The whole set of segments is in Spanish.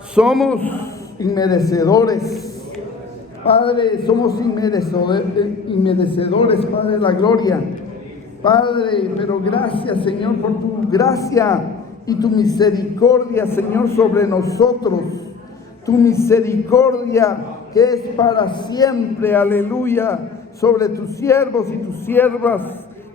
Somos inmerecedores. Padre, somos inmerecedores, Padre de la gloria. Padre, pero gracias, Señor, por tu gracia y tu misericordia, Señor, sobre nosotros. Tu misericordia que es para siempre, aleluya, sobre tus siervos y tus siervas.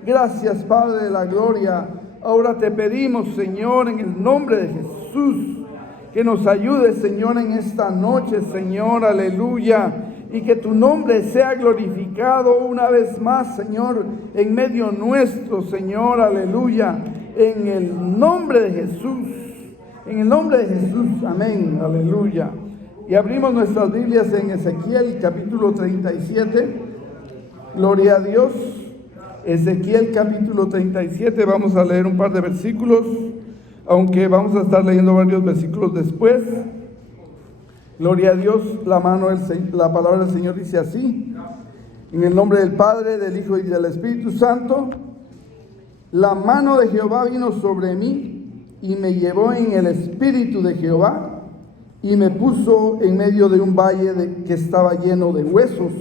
Gracias, Padre de la gloria. Ahora te pedimos, Señor, en el nombre de Jesús, que nos ayudes, Señor, en esta noche, Señor, aleluya. Y que tu nombre sea glorificado una vez más, Señor, en medio nuestro, Señor, aleluya. En el nombre de Jesús, en el nombre de Jesús, amén, aleluya. Y abrimos nuestras Biblias en Ezequiel capítulo 37, gloria a Dios. Ezequiel capítulo 37, vamos a leer un par de versículos, aunque vamos a estar leyendo varios versículos después. Gloria a Dios, la palabra del Señor dice así: en el nombre del Padre, del Hijo y del Espíritu Santo. La mano de Jehová vino sobre mí y me llevó en el espíritu de Jehová y me puso en medio de un valle que estaba lleno de huesos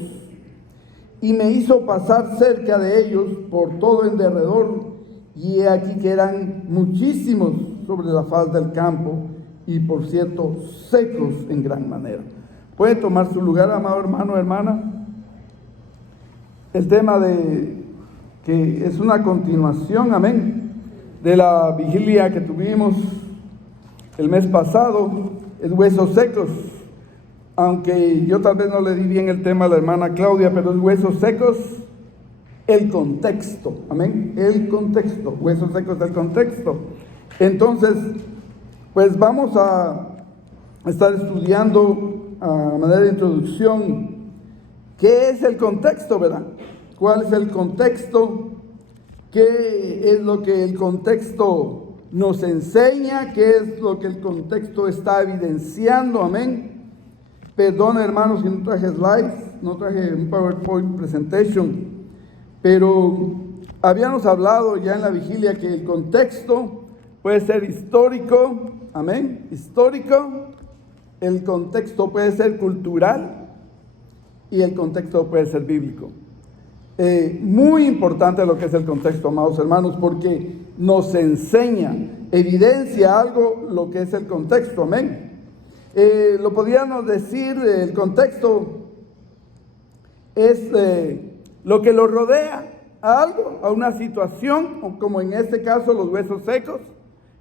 y me hizo pasar cerca de ellos por todo en derredor, y he aquí que eran muchísimos sobre la faz del campo, y por cierto secos en gran manera. ¿Puede tomar su lugar, amado hermano, hermana? El tema que es una continuación, amén, de la vigilia que tuvimos el mes pasado, es huesos secos. Aunque yo tal vez no le di bien el tema a la hermana Claudia, pero es huesos secos, el contexto, amén, el contexto, huesos secos del contexto. Entonces, pues vamos a estar estudiando a manera de introducción qué es el contexto, ¿verdad? ¿Cuál es el contexto? ¿Qué es lo que el contexto nos enseña? ¿Qué es lo que el contexto está evidenciando? Amén. Perdón, hermanos, que no traje slides, no traje un PowerPoint presentation, pero habíamos hablado ya en la vigilia que el contexto puede ser histórico, amén, histórico, el contexto puede ser cultural y el contexto puede ser bíblico. Muy importante lo que es el contexto, amados hermanos, porque nos enseña, evidencia algo lo que es el contexto, amén. Lo podríamos decir, el contexto es lo que lo rodea a algo, a una situación, como en este caso los huesos secos,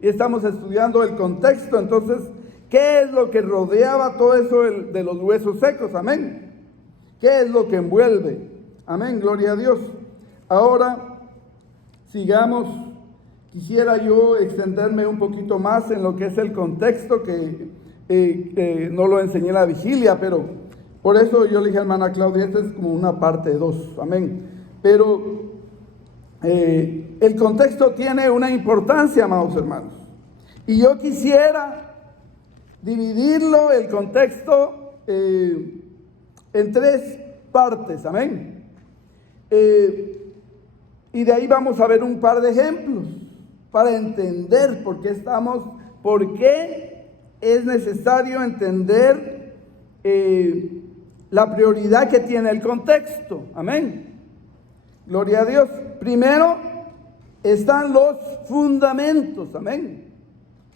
y estamos estudiando el contexto. Entonces, ¿qué es lo que rodeaba todo eso de los huesos secos? Amén. ¿Qué es lo que envuelve? Amén, gloria a Dios. Ahora, sigamos. Quisiera yo extenderme un poquito más en lo que es el contexto, que no lo enseñé en la vigilia, pero por eso yo le dije a hermana Claudia, esta es como una parte 2, amén. Pero el contexto tiene una importancia, amados hermanos, y yo quisiera dividirlo, el contexto, en 3 partes, amén. Y de ahí vamos a ver un par de ejemplos para entender por qué es necesario entender la prioridad que tiene el contexto, amén. Gloria a Dios. Primero están los fundamentos, amén.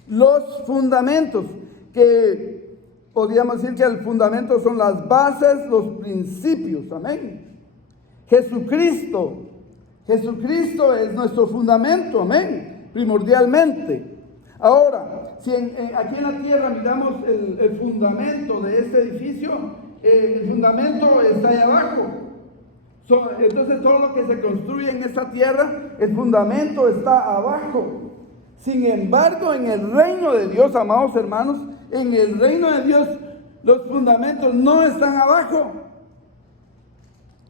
Los fundamentos, que podríamos decir que el fundamento son las bases, los principios, amén. Jesucristo es nuestro fundamento, amén, primordialmente. Ahora, si aquí en la tierra miramos el fundamento de este edificio, el fundamento está ahí abajo. Entonces todo lo que se construye en esta tierra, el fundamento está abajo. Sin embargo, en el reino de Dios, amados hermanos, en el reino de Dios, los fundamentos no están abajo.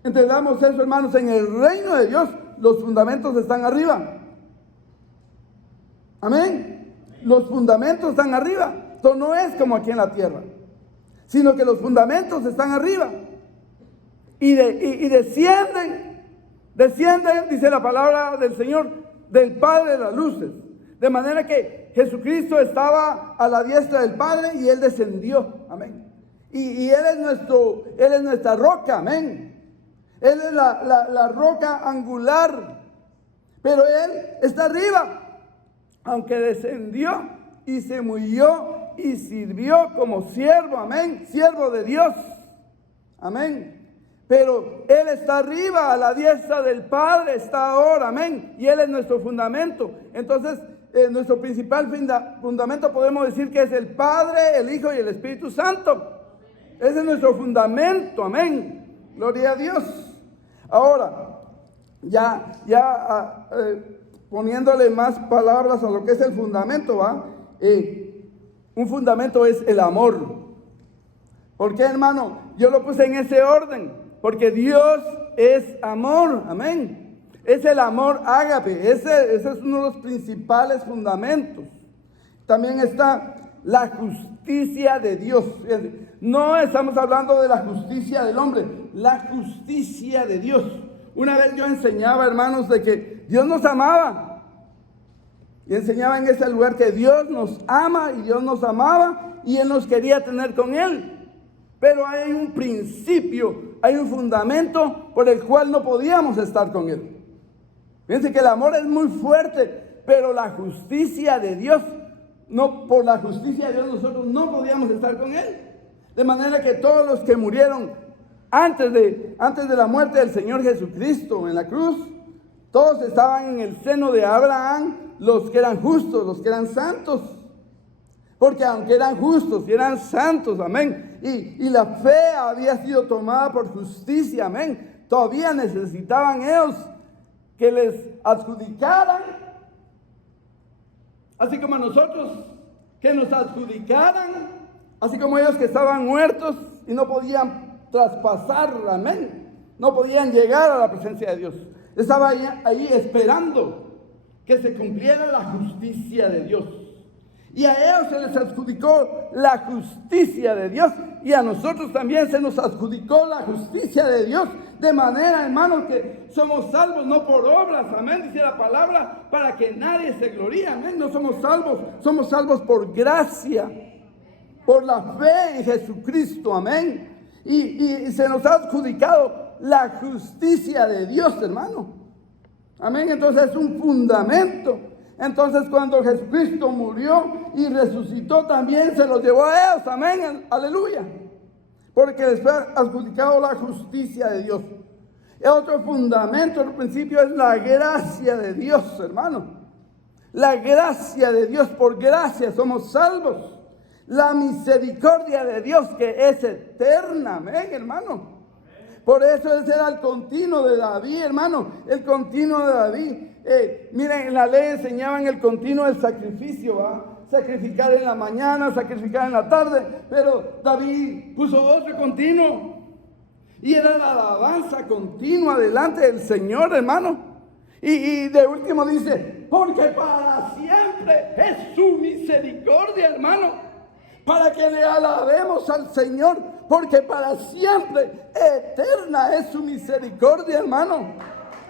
Entendamos eso, hermanos, en el reino de Dios, los fundamentos están arriba. Amén. Los fundamentos están arriba. Esto no es como aquí en la tierra, sino que los fundamentos están arriba. Y descienden, dice la palabra del Señor, del Padre de las luces, De manera que Jesucristo estaba a la diestra del Padre y Él descendió. Amén. Y Él es nuestra roca. Amén. Él es la roca angular. Pero Él está arriba. Aunque descendió y se murió y sirvió como siervo. Amén. Siervo de Dios. Amén. Pero Él está arriba, a la diestra del Padre está ahora. Amén. Y Él es nuestro fundamento. Entonces, nuestro principal fundamento podemos decir que es el Padre, el Hijo y el Espíritu Santo. Ese es nuestro fundamento. Amén. Gloria a Dios. Ahora, poniéndole más palabras a lo que es el fundamento, ¿va? Un fundamento es el amor. ¿Por qué, hermano? Yo lo puse en ese orden, porque Dios es amor. Amén. Es el amor ágape. Ese es uno de los principales fundamentos. También está la justicia de Dios. No estamos hablando de la justicia del hombre, la justicia de Dios. Una vez yo enseñaba, hermanos, de que Dios nos amaba. Y enseñaba en ese lugar que Dios nos ama y Dios nos amaba y Él nos quería tener con Él. Pero hay un principio, hay un fundamento por el cual no podíamos estar con Él. Fíjense que el amor es muy fuerte, pero la justicia de Dios, no, por la justicia de Dios nosotros no podíamos estar con Él. De manera que todos los que murieron antes de la muerte del Señor Jesucristo en la cruz, todos estaban en el seno de Abraham, los que eran justos, los que eran santos. Porque aunque eran justos y eran santos, amén, y la fe había sido tomada por justicia, amén, todavía necesitaban ellos que les adjudicaran, así como nosotros, que nos adjudicaran, así como ellos que estaban muertos y no podían traspasar, amén, no podían llegar a la presencia de Dios. Estaba ahí esperando que se cumpliera la justicia de Dios. Y a ellos se les adjudicó la justicia de Dios. Y a nosotros también se nos adjudicó la justicia de Dios. De manera, hermanos, que somos salvos no por obras. Amén, dice la palabra, para que nadie se gloríe. Amén, no somos salvos por gracia. Por la fe en Jesucristo. Amén. Y se nos ha adjudicado la justicia de Dios, hermano. Amén, entonces es un fundamento. Entonces cuando Jesucristo murió y resucitó también se los llevó a ellos, amén, aleluya, porque les fue adjudicado la justicia de Dios. El otro fundamento, el principio es la gracia de Dios, hermano. La gracia de Dios, por gracia somos salvos. La misericordia de Dios que es eterna, amén, hermano. Por eso ese era el continuo de David, hermano, el continuo de David. Miren, en la ley enseñaban el continuo del sacrificio, ¿va? Sacrificar en la mañana, sacrificar en la tarde, pero David puso otro continuo. Y era la alabanza continua delante del Señor, hermano. Y de último dice, porque para siempre es su misericordia, hermano. Para que le alabemos al Señor, porque para siempre eterna es su misericordia, hermano.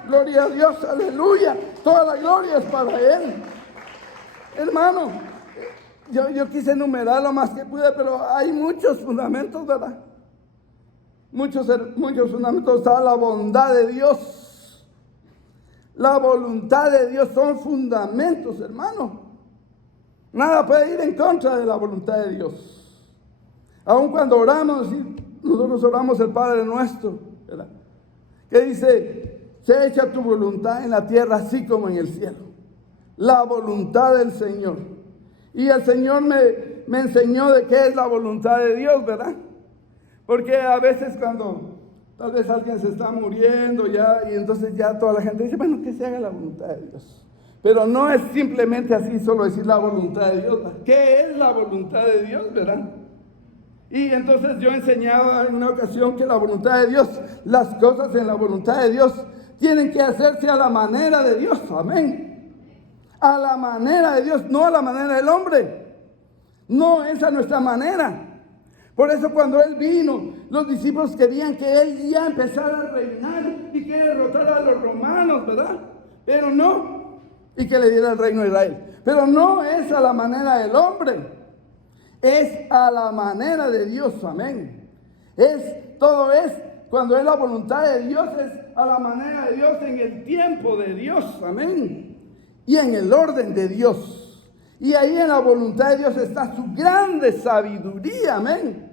Gloria a Dios, aleluya. Toda la gloria es para Él. Hermano, yo quise enumerar lo más que pude, pero hay muchos fundamentos, ¿verdad? Muchos fundamentos. Está la bondad de Dios. La voluntad de Dios son fundamentos, hermano. Nada puede ir en contra de la voluntad de Dios. Aun cuando oramos, nosotros oramos el Padre nuestro, ¿verdad? Que dice, sea hecha tu voluntad en la tierra así como en el cielo. La voluntad del Señor. Y el Señor me enseñó de qué es la voluntad de Dios, ¿verdad? Porque a veces cuando tal vez alguien se está muriendo ya, y entonces ya toda la gente dice, bueno, que se haga la voluntad de Dios. Pero no es simplemente así, solo decir la voluntad de Dios. ¿Qué es la voluntad de Dios, verdad? Y entonces yo enseñaba en una ocasión que la voluntad de Dios, las cosas en la voluntad de Dios tienen que hacerse a la manera de Dios, amén. A la manera de Dios, no a la manera del hombre. No es a nuestra manera. Por eso cuando Él vino, los discípulos querían que Él ya empezara a reinar y que derrotara a los romanos, ¿verdad? Pero no. Y que le diera el reino a Israel. Pero no es a la manera del hombre, es a la manera de Dios, amén. Todo es, cuando es la voluntad de Dios, es a la manera de Dios, en el tiempo de Dios, amén. Y en el orden de Dios. Y ahí en la voluntad de Dios está su grande sabiduría, amén.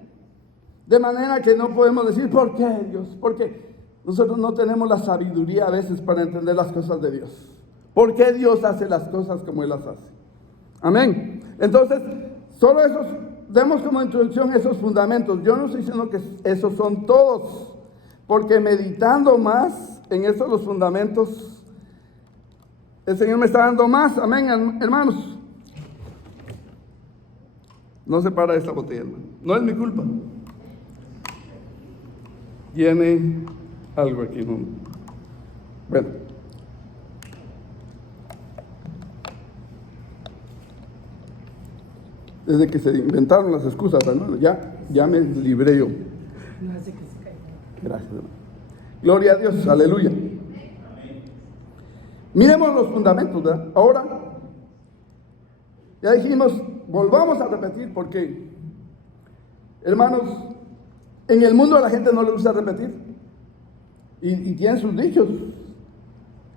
De manera que no podemos decir, ¿por qué Dios? Porque nosotros no tenemos la sabiduría a veces para entender las cosas de Dios. ¿Por qué Dios hace las cosas como Él las hace? Amén. Entonces, solo demos como introducción esos fundamentos. Yo no estoy diciendo que esos son todos, porque meditando más en estos los fundamentos, el Señor me está dando más. Amén, hermanos. No se para esta botella, hermano. No es mi culpa. Tiene algo aquí, ¿no? Bueno. Desde que se inventaron las excusas, hermano, ya me libré yo. Gracias, hermano. Gloria a Dios, aleluya. Miremos los fundamentos, ¿verdad? Ahora, ya dijimos, volvamos a repetir porque, hermanos, en el mundo a la gente no le gusta repetir y tienen sus dichos.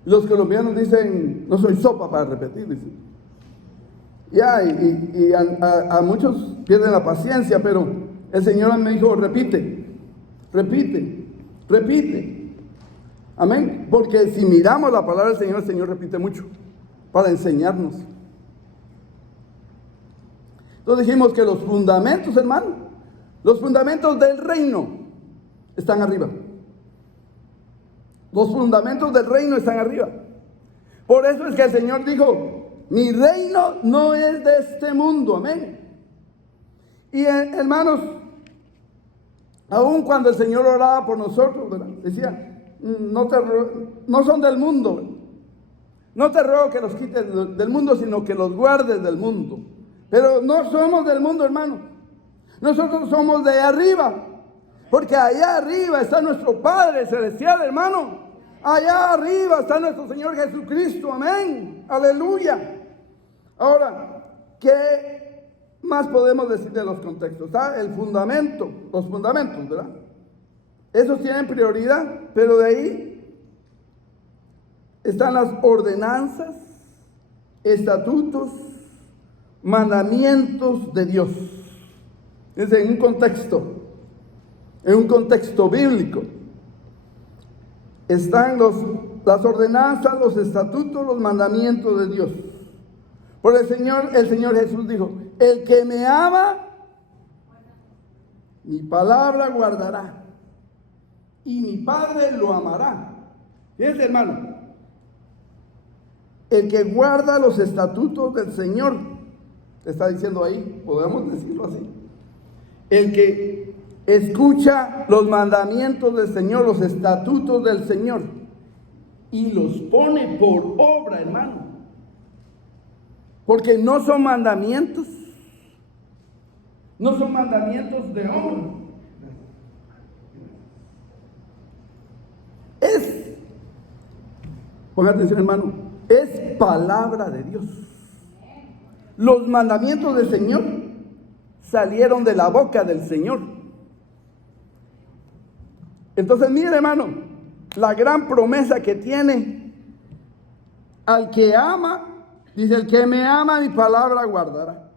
Los colombianos dicen, no soy sopa para repetir, dicen. Y a muchos pierden la paciencia, pero el Señor me dijo, repite. Amén. Porque si miramos la palabra del Señor, el Señor repite mucho para enseñarnos. Entonces dijimos que los fundamentos, hermano, los fundamentos del reino están arriba. Los fundamentos del reino están arriba. Por eso es que el Señor dijo, mi reino no es de este mundo, amén. Y hermanos, aun cuando el Señor oraba por nosotros, ¿verdad? Decía, no son del mundo, ¿verdad? No te ruego que los quites del mundo, sino que los guardes del mundo. Pero no somos del mundo, hermano. Nosotros somos de arriba, porque allá arriba está nuestro Padre Celestial, hermano. Allá arriba está nuestro Señor Jesucristo, amén, aleluya. Ahora, ¿qué más podemos decir de los contextos? Está el fundamento, los fundamentos, ¿verdad? Esos tienen prioridad, pero de ahí están las ordenanzas, estatutos, mandamientos de Dios. Es en un contexto bíblico. Están las ordenanzas, los estatutos, los mandamientos de Dios. Por el Señor Jesús dijo, el que me ama, mi palabra guardará, y mi Padre lo amará. Fíjense, hermano, el que guarda los estatutos del Señor, está diciendo ahí, podemos decirlo así, el que escucha los mandamientos del Señor, los estatutos del Señor, y los pone por obra, hermano. Porque no son mandamientos de hombre. Ponga atención, hermano, es palabra de Dios. Los mandamientos del Señor salieron de la boca del Señor. Entonces, mire, hermano, la gran promesa que tiene al que ama. Dice, el que me ama, mi palabra guardará.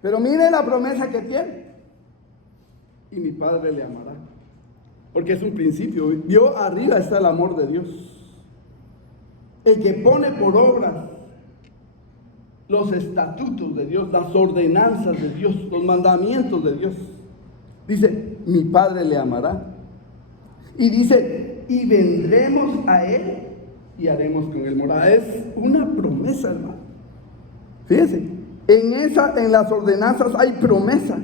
Pero mire la promesa que tiene. Y mi Padre le amará. Porque es un principio. Vio, arriba está el amor de Dios. El que pone por obra los estatutos de Dios, las ordenanzas de Dios, los mandamientos de Dios. Dice, mi Padre le amará. Y dice, y vendremos a Él y haremos con él morada. Es una promesa, hermano. Fíjense, en las ordenanzas hay promesa.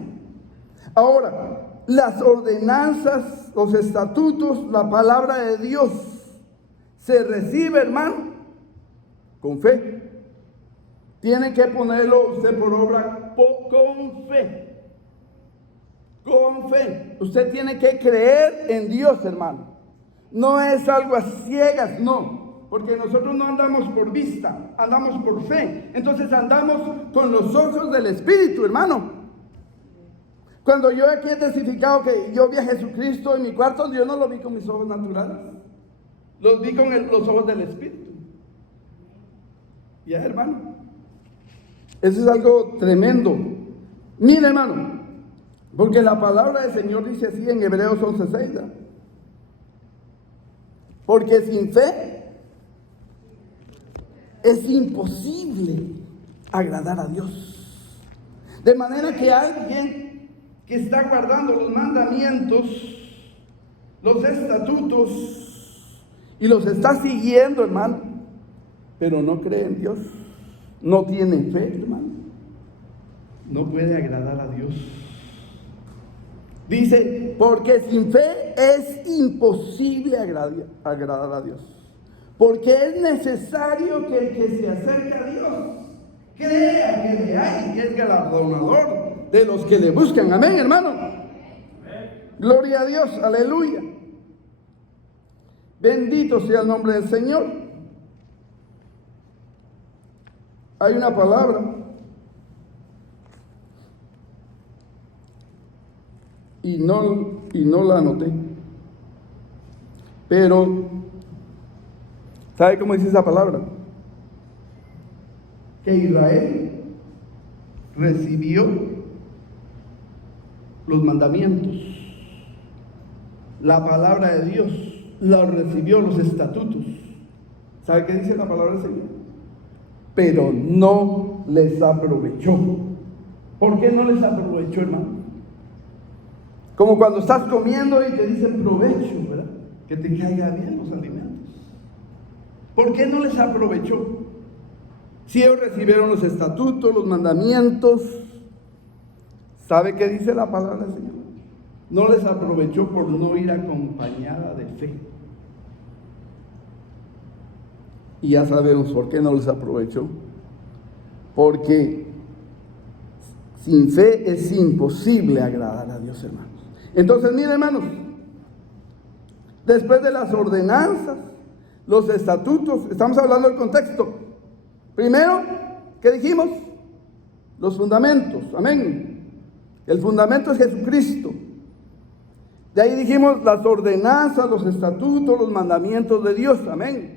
Ahora, las ordenanzas, los estatutos, la palabra de Dios se recibe, hermano, con fe. Tiene que ponerlo usted por obra con fe. Con fe. Usted tiene que creer en Dios, hermano. No es algo a ciegas, no. porque nosotros no andamos por vista, andamos por fe. Entonces andamos con los ojos del Espíritu, hermano. Cuando yo aquí he testificado que yo vi a Jesucristo en mi cuarto, yo no lo vi con mis ojos naturales, los vi con los ojos del Espíritu. Ya, hermano, eso es algo tremendo. Mire, hermano, porque la palabra del Señor dice así en Hebreos 11:6, ¿no? Porque sin fe es imposible agradar a Dios. De manera que alguien que está guardando los mandamientos, los estatutos, y los está siguiendo, hermano, pero no cree en Dios, no tiene fe, hermano, no puede agradar a Dios. Dice, porque sin fe es imposible agradar a Dios. Porque es necesario que el que se acerca a Dios crea que le hay, que es galardonador de los que le buscan. Amén, hermano. Gloria a Dios, aleluya. Bendito sea el nombre del Señor. Hay una palabra y no la anoté, pero ¿sabe cómo dice esa palabra? Que Israel recibió los mandamientos, la palabra de Dios, la recibió, los estatutos. ¿Sabe qué dice la palabra del Señor? Pero no les aprovechó. ¿Por qué no les aprovechó, hermano? Como cuando estás comiendo y te dicen provecho, ¿verdad? Que te caiga bien los alimentos. ¿Por qué no les aprovechó? Si ellos recibieron los estatutos, los mandamientos, ¿sabe qué dice la palabra del Señor? No les aprovechó por no ir acompañada de fe. Y ya sabemos por qué no les aprovechó. Porque sin fe es imposible agradar a Dios, hermanos. Entonces, miren, hermanos, después de las ordenanzas, los estatutos, estamos hablando del contexto. Primero, ¿qué dijimos? Los fundamentos, amén. El fundamento es Jesucristo. De ahí dijimos las ordenanzas, los estatutos, los mandamientos de Dios, amén.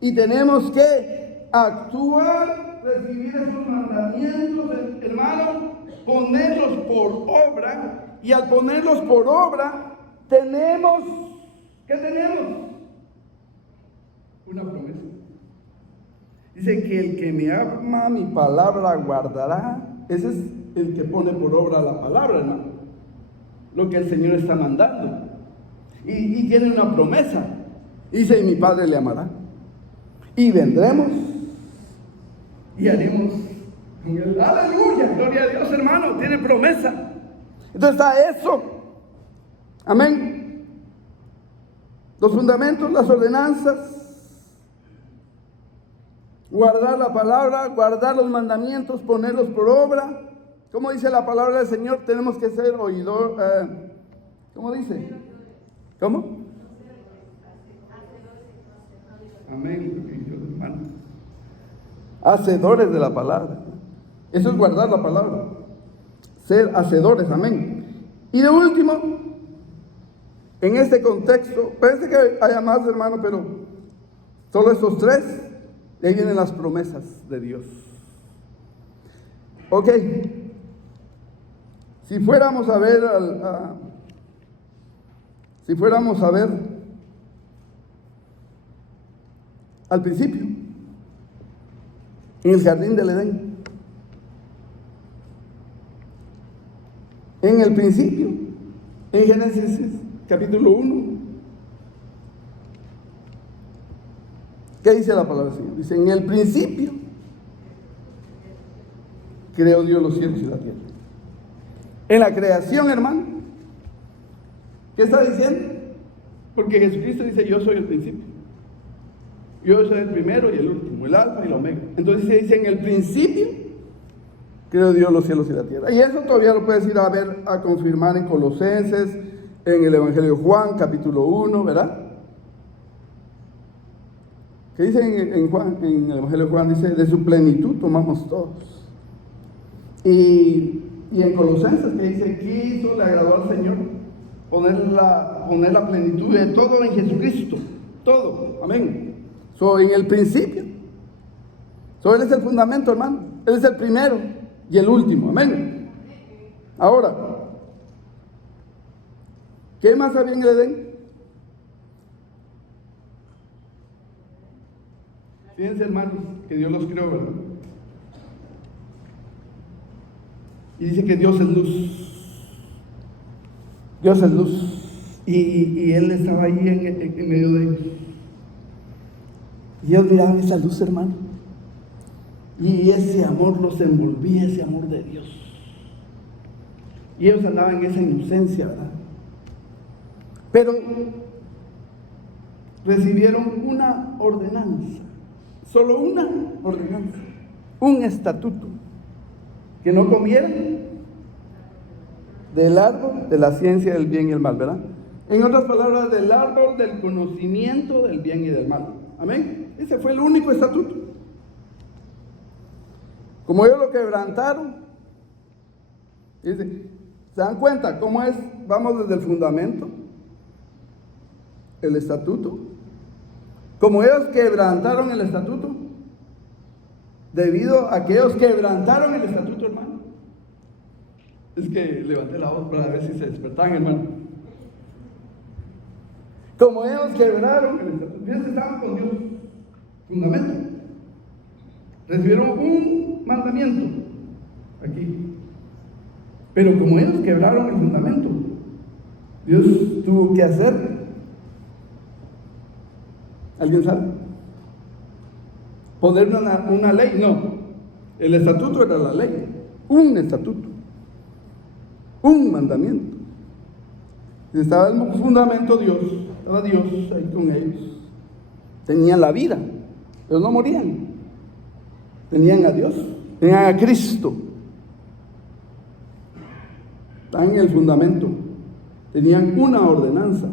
Y tenemos que actuar, recibir esos mandamientos, hermano, ponerlos por obra. Y al ponerlos por obra, tenemos, ¿qué tenemos? Una promesa. Dice que el que me ama mi palabra guardará. Ese es el que pone por obra la palabra, hermano. Lo que el Señor está mandando. Y tiene una promesa. Dice, y mi Padre le amará. Y vendremos y haremos. Aleluya, gloria a Dios, hermano. Tiene promesa. Entonces está eso. Amén. Los fundamentos, las ordenanzas, guardar la palabra, guardar los mandamientos, ponerlos por obra. ¿Cómo dice la palabra del Señor? Tenemos que ser oidor. ¿Cómo dice? ¿Cómo? Amén, hermano. Hacedores de la palabra. Eso es guardar la palabra. Ser hacedores, amén. Y de último, en este contexto, parece que haya más, hermano, pero solo estos tres, de ahí vienen las promesas de Dios. Ok, si fuéramos a ver al principio, en el jardín del Edén, en el principio, en Génesis capítulo 1, ¿qué dice la palabra del Señor? Dice, en el principio creó Dios los cielos y la tierra. En la creación, hermano, ¿qué está diciendo? Porque Jesucristo dice, yo soy el principio, yo soy el primero y el último, el alfa y el omega. Entonces se dice, en el principio creó Dios los cielos y la tierra. Y eso todavía lo puedes ir a ver, a confirmar en Colosenses, en el Evangelio de Juan, capítulo 1, ¿verdad? Que dice en Juan, en el Evangelio de Juan, dice, de su plenitud tomamos todos. Y en Colosenses, que dice, quiso, le agradó al Señor poner la plenitud de todo en Jesucristo. Todo, amén. En el principio. Él es el fundamento, hermano. Él es el primero y el último, amén. Ahora, ¿qué más había en el Edén? Fíjense, hermanos, que Dios los creó, ¿verdad? Y dice que Dios es luz. Dios es luz. Y Él estaba ahí en medio de ellos. Y ellos miraban esa luz, hermano. Y ese amor los envolvía, ese amor de Dios. Y ellos andaban en esa inocencia, ¿verdad? Pero recibieron una ordenanza. Solo una ordenanza. Un estatuto. Que no comieran del árbol de la ciencia del bien y el mal, ¿verdad? En otras palabras, del árbol del conocimiento del bien y del mal. Amén. Ese fue el único estatuto. Como ellos lo quebrantaron, dice, ¿se dan cuenta cómo es? Vamos desde el fundamento, el estatuto. Como ellos quebrantaron el estatuto, debido a que ellos quebrantaron el estatuto, hermano. Es que levanté la voz para ver si se despertaban, hermano. Como ellos quebraron el estatuto, ellos estaban con Dios, fundamento. Recibieron un mandamiento aquí. Pero como ellos quebraron el fundamento, Dios tuvo que hacer. ¿Alguien sabe? Poner una ley, no. El estatuto era la ley. Un estatuto. Un mandamiento. Y estaba el fundamento Dios. Estaba Dios ahí con ellos. Tenían la vida. Ellos no morían. Tenían a Dios. Tenían a Cristo. Estaban en el fundamento. Tenían una ordenanza.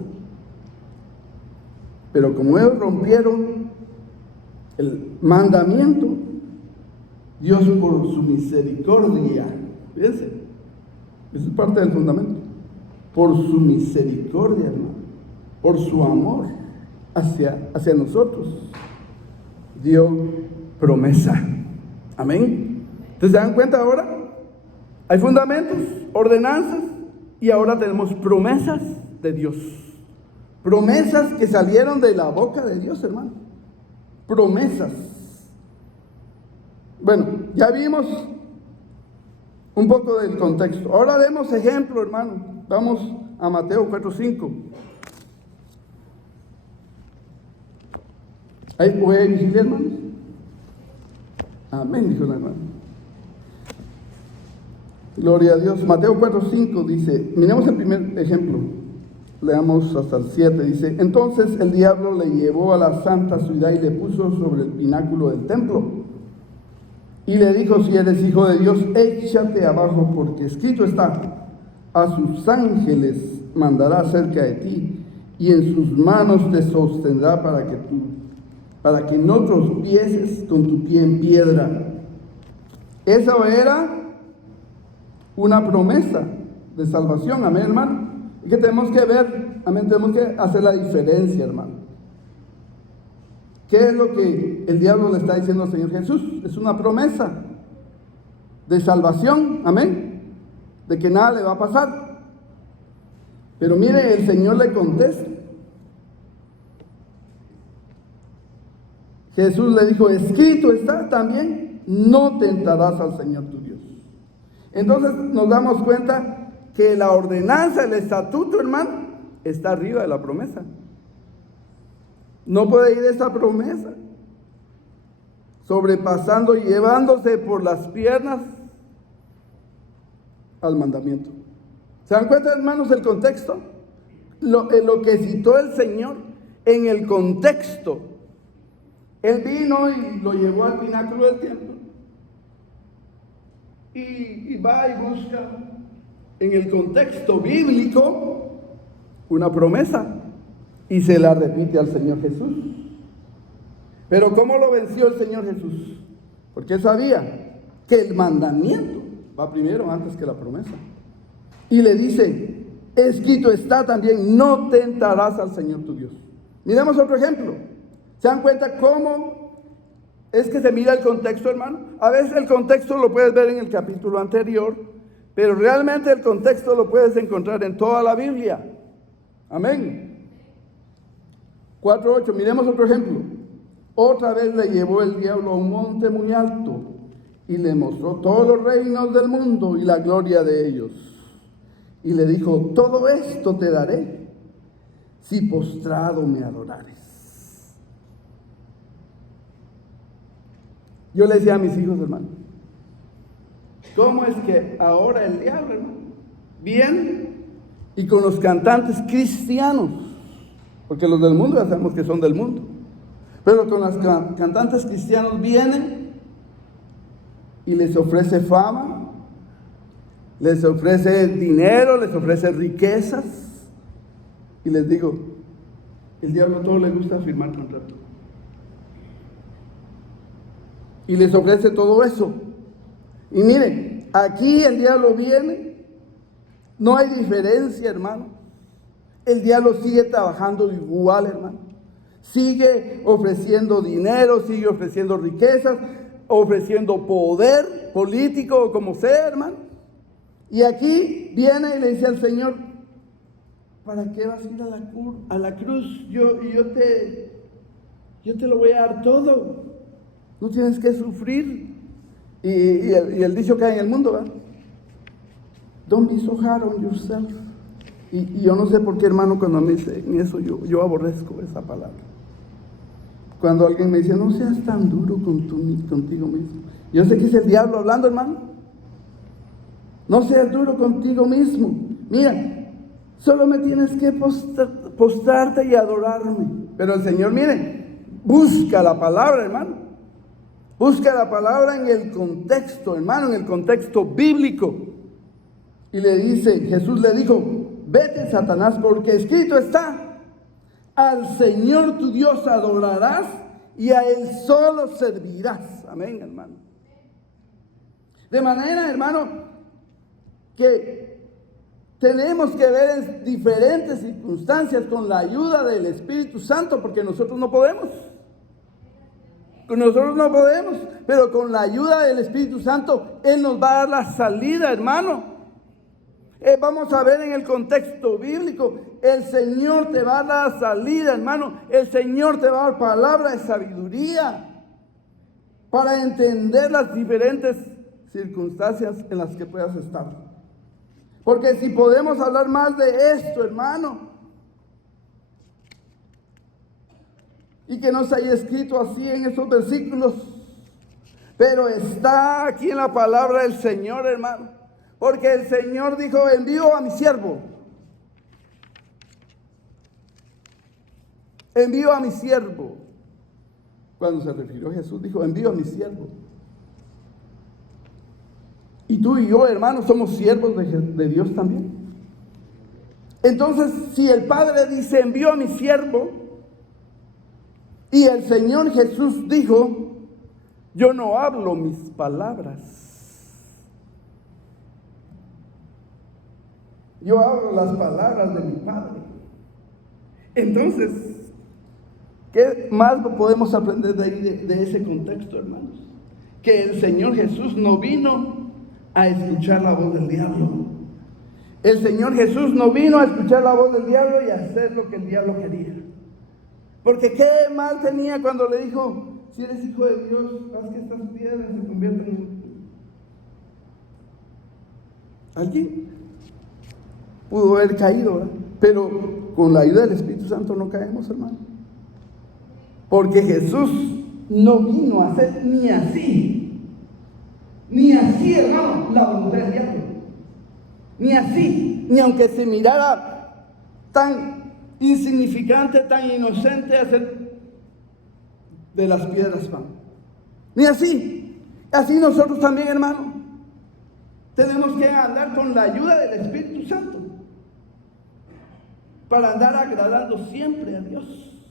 Pero como ellos rompieron el mandamiento, Dios por su misericordia, fíjense, eso es parte del fundamento, por su misericordia, hermano, por su amor hacia nosotros, dio promesa. Amén. Entonces, ¿se dan cuenta ahora? Hay fundamentos, ordenanzas, y ahora tenemos promesas de Dios. Promesas que salieron de la boca de Dios, hermano. Promesas. Bueno, ya vimos un poco del contexto. Ahora demos ejemplo, hermano. Vamos a Mateo 4:5. ¿Ahí puede decir, hermanos? Amén, dijo la hermana. Gloria a Dios. Mateo 4:5 dice, miremos el primer ejemplo. Leamos hasta el 7, dice, entonces el diablo le llevó a la santa ciudad y le puso sobre el pináculo del templo. Y le dijo, si eres hijo de Dios, échate abajo, porque escrito está, a sus ángeles mandará cerca de ti, y en sus manos te sostendrá para que no tropieces con tu pie en piedra. Esa era una promesa de salvación, amén, hermano. Y que tenemos que ver, amén, tenemos que hacer la diferencia, hermano. ¿Qué es lo que el diablo le está diciendo al Señor Jesús? Es una promesa de salvación, amén, de que nada le va a pasar. Pero mire, el Señor le contesta. Jesús le dijo, escrito está también, no tentarás al Señor tu Dios. Entonces nos damos cuenta que la ordenanza, el estatuto, hermano, está arriba de la promesa. No puede ir esa promesa sobrepasando y llevándose por las piernas al mandamiento. ¿Se dan cuenta, hermanos, el contexto? Lo que citó el Señor en el contexto. Él vino y lo llevó al pináculo del templo. Y va y busca en el contexto bíblico una promesa y se la repite al Señor Jesús. Pero ¿cómo lo venció el Señor Jesús? Porque él sabía que el mandamiento va primero antes que la promesa. Y le dice, escrito está también, no tentarás al Señor tu Dios. Miremos otro ejemplo. ¿Se dan cuenta cómo es que se mira el contexto, hermano? A veces el contexto lo puedes ver en el capítulo anterior, pero realmente el contexto lo puedes encontrar en toda la Biblia. Amén. 4:8, miremos otro ejemplo. Otra vez le llevó el diablo a un monte muy alto y le mostró todos los reinos del mundo y la gloria de ellos. Y le dijo, todo esto te daré si postrado me adorares. Yo le decía a mis hijos, hermano, ¿cómo es que ahora el diablo, hermano, viene y con los cantantes cristianos, porque los del mundo ya sabemos que son del mundo, pero con los cantantes cristianos vienen y les ofrece fama, les ofrece dinero, les ofrece riquezas, y les digo, el diablo a todo le gusta firmar contrato. Y les ofrece todo eso. Y miren, aquí el diablo viene, no hay diferencia, hermano. El diablo sigue trabajando igual, hermano. Sigue ofreciendo dinero, sigue ofreciendo riquezas, ofreciendo poder político o como sea, hermano. Y aquí viene y le dice al Señor, ¿para qué vas a ir a la cruz? Yo te lo voy a dar todo. No tienes que sufrir. Y el dicho que hay en el mundo, ¿verdad? Don't be so hard on yourself. Y yo no sé por qué, hermano, cuando me dicen eso, yo aborrezco esa palabra. Cuando alguien me dice, no seas tan duro contigo mismo. Yo sé que es el diablo hablando, hermano. No seas duro contigo mismo. Mira, solo me tienes que postrarte y adorarme. Pero el Señor, miren, busca la palabra, hermano. Busca la palabra en el contexto, hermano, en el contexto bíblico. Y le dice, Jesús le dijo, vete, Satanás, porque escrito está, al Señor tu Dios adorarás y a Él solo servirás. Amén, hermano. De manera, hermano, que tenemos que ver en diferentes circunstancias con la ayuda del Espíritu Santo, porque nosotros no podemos. Nosotros no podemos, pero con la ayuda del Espíritu Santo, Él nos va a dar la salida, hermano. Vamos a ver en el contexto bíblico, el Señor te va a dar la salida, hermano. El Señor te va a dar palabra de sabiduría para entender las diferentes circunstancias en las que puedas estar. Porque si podemos hablar más de esto, hermano, y que no se haya escrito así en esos versículos, pero está aquí en la palabra del Señor, hermano, porque el Señor dijo, envío a mi siervo, envío a mi siervo. Cuando se refirió a Jesús, dijo, envío a mi siervo. Y tú y yo, hermano, somos siervos de Dios también. Entonces, si el Padre dice, envío a mi siervo, y el Señor Jesús dijo, yo no hablo mis palabras, yo hablo las palabras de mi Padre. Entonces, ¿qué más podemos aprender de ese contexto, hermanos? Que el Señor Jesús no vino a escuchar la voz del diablo. El Señor Jesús no vino a escuchar la voz del diablo y a hacer lo que el diablo quería. Porque qué mal tenía cuando le dijo, si eres hijo de Dios, haz que estas piedras se conviertan en... Alguien pudo haber caído, ¿verdad? Pero con la ayuda del Espíritu Santo no caemos, hermano. Porque Jesús no vino a hacer ni así, hermano, la voluntad del diablo. Ni así, ni aunque se mirara tan insignificante, tan inocente, hacer de las piedras pan. Ni así. Así nosotros también, hermano, tenemos que andar con la ayuda del Espíritu Santo para andar agradando siempre a Dios.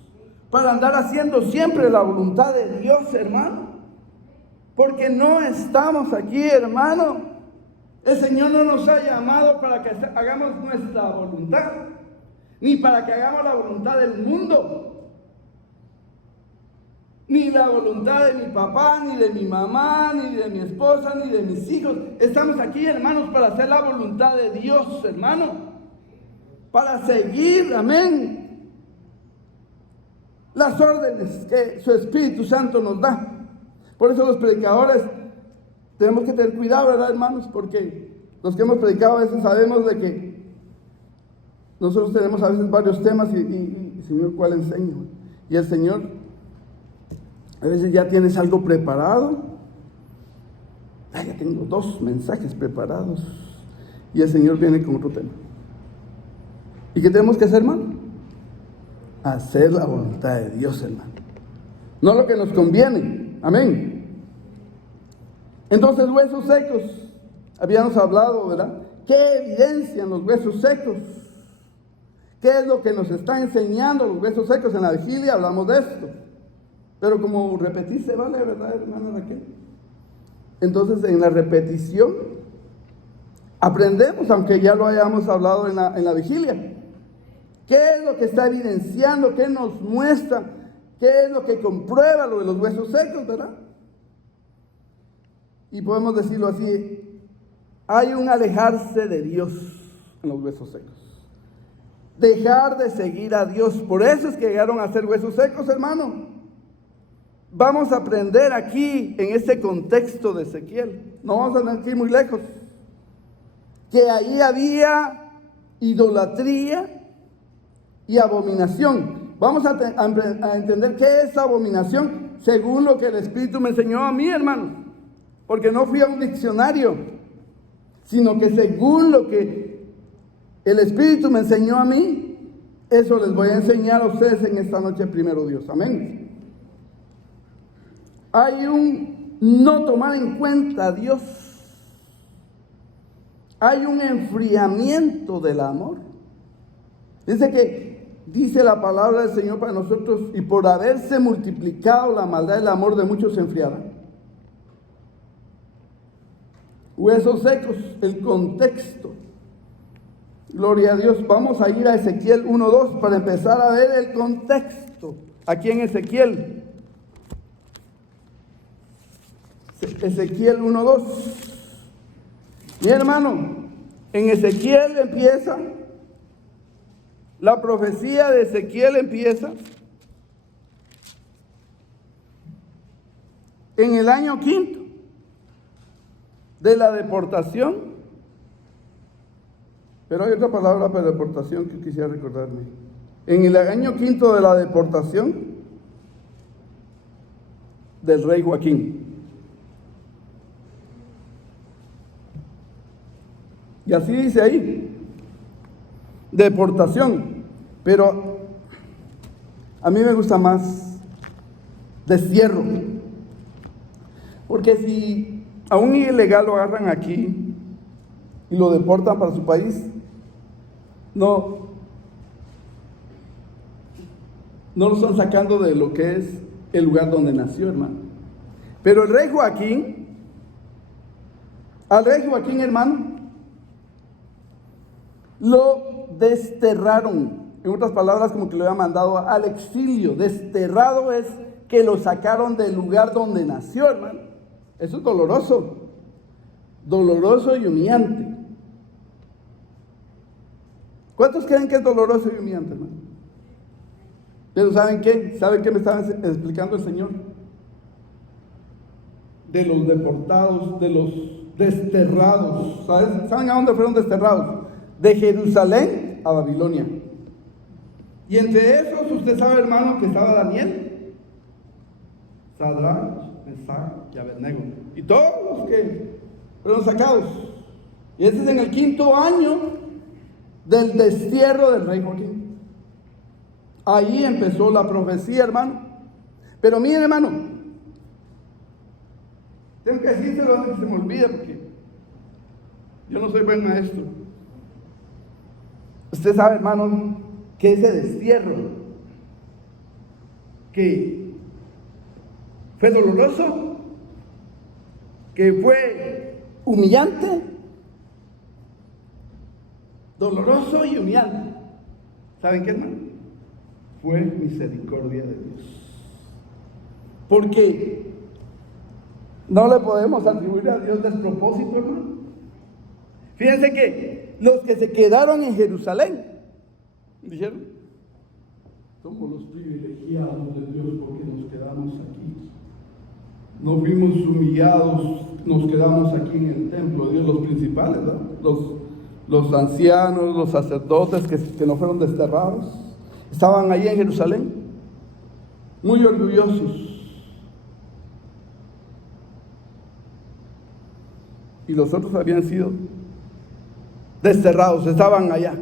para andar haciendo siempre la voluntad de Dios, hermano. Porque no estamos aquí, hermano. El Señor no nos ha llamado para que hagamos nuestra voluntad, ni para que hagamos la voluntad del mundo, ni la voluntad de mi papá, ni de mi mamá, ni de mi esposa, ni de mis hijos. Estamos aquí, hermanos, para hacer la voluntad de Dios, hermano, para seguir, amén, las órdenes que su Espíritu Santo nos da. Por eso los predicadores tenemos que tener cuidado, ¿verdad, hermanos? Porque los que hemos predicado a veces sabemos de que nosotros tenemos a veces varios temas y Señor, ¿cuál enseño? Y el Señor, a veces ya tienes algo preparado. Ya tengo 2 mensajes preparados. Y el Señor viene con otro tema. ¿Y qué tenemos que hacer, hermano? Hacer la voluntad de Dios, hermano. No lo que nos conviene. Amén. Entonces, huesos secos. Habíamos hablado, ¿verdad? ¿Qué evidencian los huesos secos? ¿Qué es lo que nos está enseñando los huesos secos? En la vigilia hablamos de esto. Pero como repetir se vale, ¿verdad, hermana Raquel? Entonces, en la repetición aprendemos, aunque ya lo hayamos hablado en la vigilia. ¿Qué es lo que está evidenciando? ¿Qué nos muestra? ¿Qué es lo que comprueba lo de los huesos secos, verdad? Y podemos decirlo así: hay un alejarse de Dios en los huesos secos. Dejar de seguir a Dios. Por eso es que llegaron a ser huesos secos, hermano. Vamos a aprender aquí, en este contexto de Ezequiel. No vamos a tener que ir muy lejos. Que ahí había idolatría y abominación. Vamos a entender qué es abominación según lo que el Espíritu me enseñó a mí, hermano. Porque no fui a un diccionario, sino que según lo que el Espíritu me enseñó a mí, eso les voy a enseñar a ustedes en esta noche, primero Dios. Amén. Hay un no tomar en cuenta a Dios. Hay un enfriamiento del amor. Dice la palabra del Señor para nosotros: y por haberse multiplicado la maldad, el amor de muchos se enfriará. Huesos secos, el contexto. Gloria a Dios. Vamos a ir a Ezequiel 1:2 para empezar a ver el contexto. Aquí en Ezequiel. Ezequiel 1:2. Mi hermano, en Ezequiel empieza, la profecía de Ezequiel empieza en el año 5 de la deportación. Pero hay otra palabra para deportación que quisiera recordarme. En el año 5 de la deportación del rey Joaquín. Y así dice ahí, deportación. Pero a mí me gusta más destierro. Porque si a un ilegal lo agarran aquí y lo deportan para su país, no lo están sacando de lo que es el lugar donde nació, hermano. Pero al rey Joaquín, hermano, lo desterraron. En otras palabras, como que lo había mandado al exilio. Desterrado es que lo sacaron del lugar donde nació, hermano. Eso es doloroso. Doloroso y humillante. ¿Cuántos creen que es doloroso y humillante, hermano? Pero ¿saben qué? ¿Saben qué me estaba explicando el Señor? De los deportados, de los desterrados. ¿Saben a dónde fueron desterrados? De Jerusalén a Babilonia. Y entre esos, usted sabe, hermano, que estaba Daniel, Sadrach, Mesach y Abednego. Y todos los que fueron sacados. Y este es en el 5º año del destierro del rey Joaquín. Ahí empezó la profecía, hermano. Pero miren, hermano, tengo que decírselo antes que se me olvide, porque yo no soy buen maestro. Usted sabe, hermano, que ese destierro que fue doloroso, que fue humillante, doloroso y humillante. ¿Saben qué, hermano? Fue misericordia de Dios. Porque no le podemos atribuir a Dios despropósito, hermano. Fíjense que los que se quedaron en Jerusalén dijeron: somos los privilegiados de Dios porque nos quedamos aquí. No fuimos humillados, nos quedamos aquí en el templo de Dios, los principales, ¿no? Los ancianos, los sacerdotes que no fueron desterrados, estaban ahí en Jerusalén, muy orgullosos. Y los otros habían sido desterrados, estaban allá,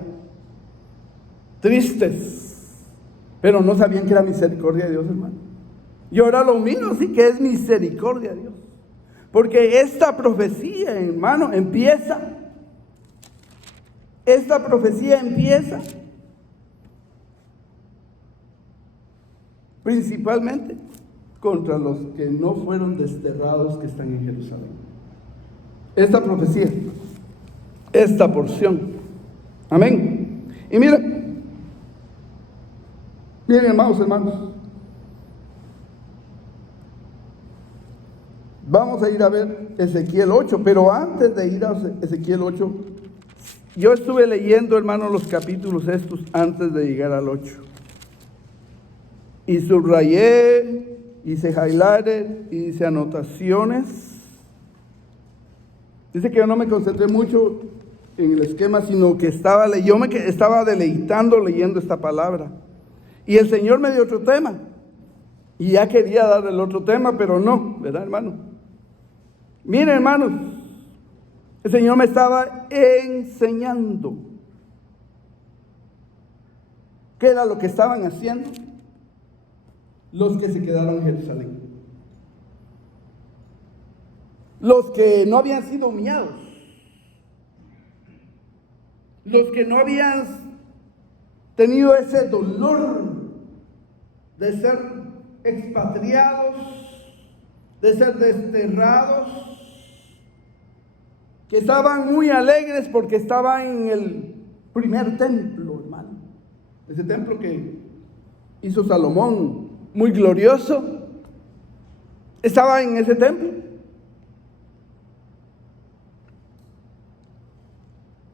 tristes, pero no sabían que era misericordia de Dios, hermano. Y ahora lo mismo, sí que es misericordia de Dios. Porque esta profecía, hermano, esta profecía empieza principalmente contra los que no fueron desterrados que están en Jerusalén. Esta profecía, esta porción. Amén. Y miren, hermanos, vamos a ir a ver Ezequiel 8, pero antes de ir a Ezequiel 8, yo estuve leyendo, hermanos, los capítulos estos antes de llegar al 8. Y subrayé, hice highlighter, hice anotaciones. Dice que yo no me concentré mucho en el esquema, sino que yo me estaba deleitando leyendo esta palabra. Y el Señor me dio otro tema. Y ya quería dar el otro tema, pero no, ¿verdad, hermano? Miren, hermanos, el Señor me estaba enseñando qué era lo que estaban haciendo los que se quedaron en Jerusalén. Los que no habían sido humillados, los que no habían tenido ese dolor de ser expatriados, de ser desterrados, que estaban muy alegres porque estaban en el primer templo, hermano. Ese templo que hizo Salomón, muy glorioso, estaba en ese templo.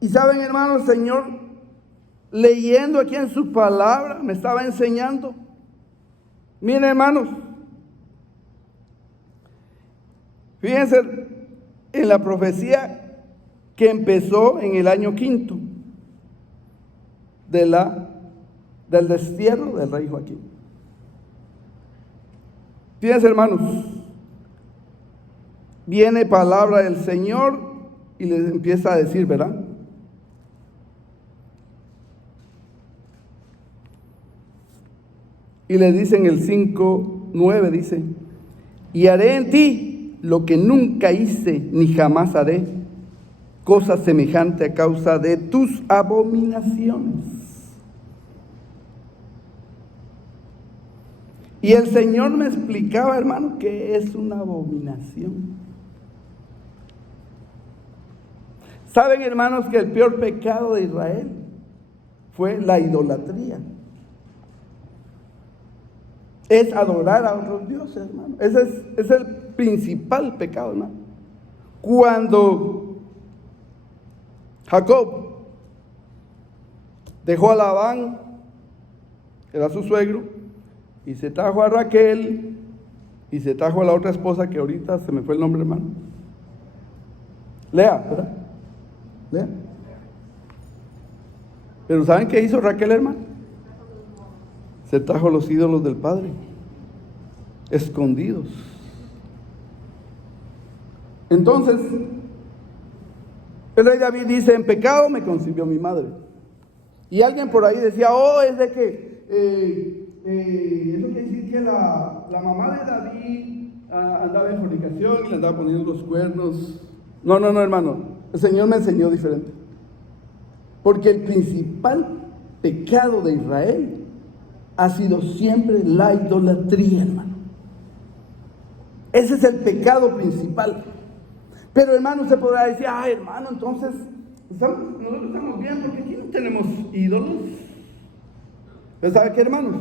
Y saben, hermanos, el Señor, leyendo aquí en su palabra, me estaba enseñando. Miren, hermanos, fíjense en la profecía que empezó en el año 5 del destierro del rey Joaquín. Fíjense, hermanos, viene palabra del Señor y les empieza a decir, ¿verdad? Y le dice en el 5:9, dice: y haré en ti lo que nunca hice ni jamás haré, cosa semejante a causa de tus abominaciones. Y el Señor me explicaba, hermano, que es una abominación. Saben, hermanos, que el peor pecado de Israel fue la idolatría. Es adorar a otros dioses, hermano. Ese es el principal pecado, hermano. Cuando Jacob dejó a Labán, era su suegro, y se trajo a Raquel, y se trajo a la otra esposa que ahorita se me fue el nombre, hermano. Lea, ¿verdad? Lea. Pero ¿saben qué hizo Raquel, hermano? Se trajo los ídolos del padre, escondidos. Entonces, el rey David dice: en pecado me concibió mi madre. Y alguien por ahí decía: es de que eso quiere decir que la mamá de David andaba en fornicación y le andaba poniendo los cuernos. No, hermano, el Señor me enseñó diferente. Porque el principal pecado de Israel ha sido siempre la idolatría, hermano. Ese es el pecado principal. Pero, hermano, usted podrá decir, hermano, entonces, nosotros estamos bien porque aquí no tenemos ídolos. ¿Pero sabe qué, hermanos?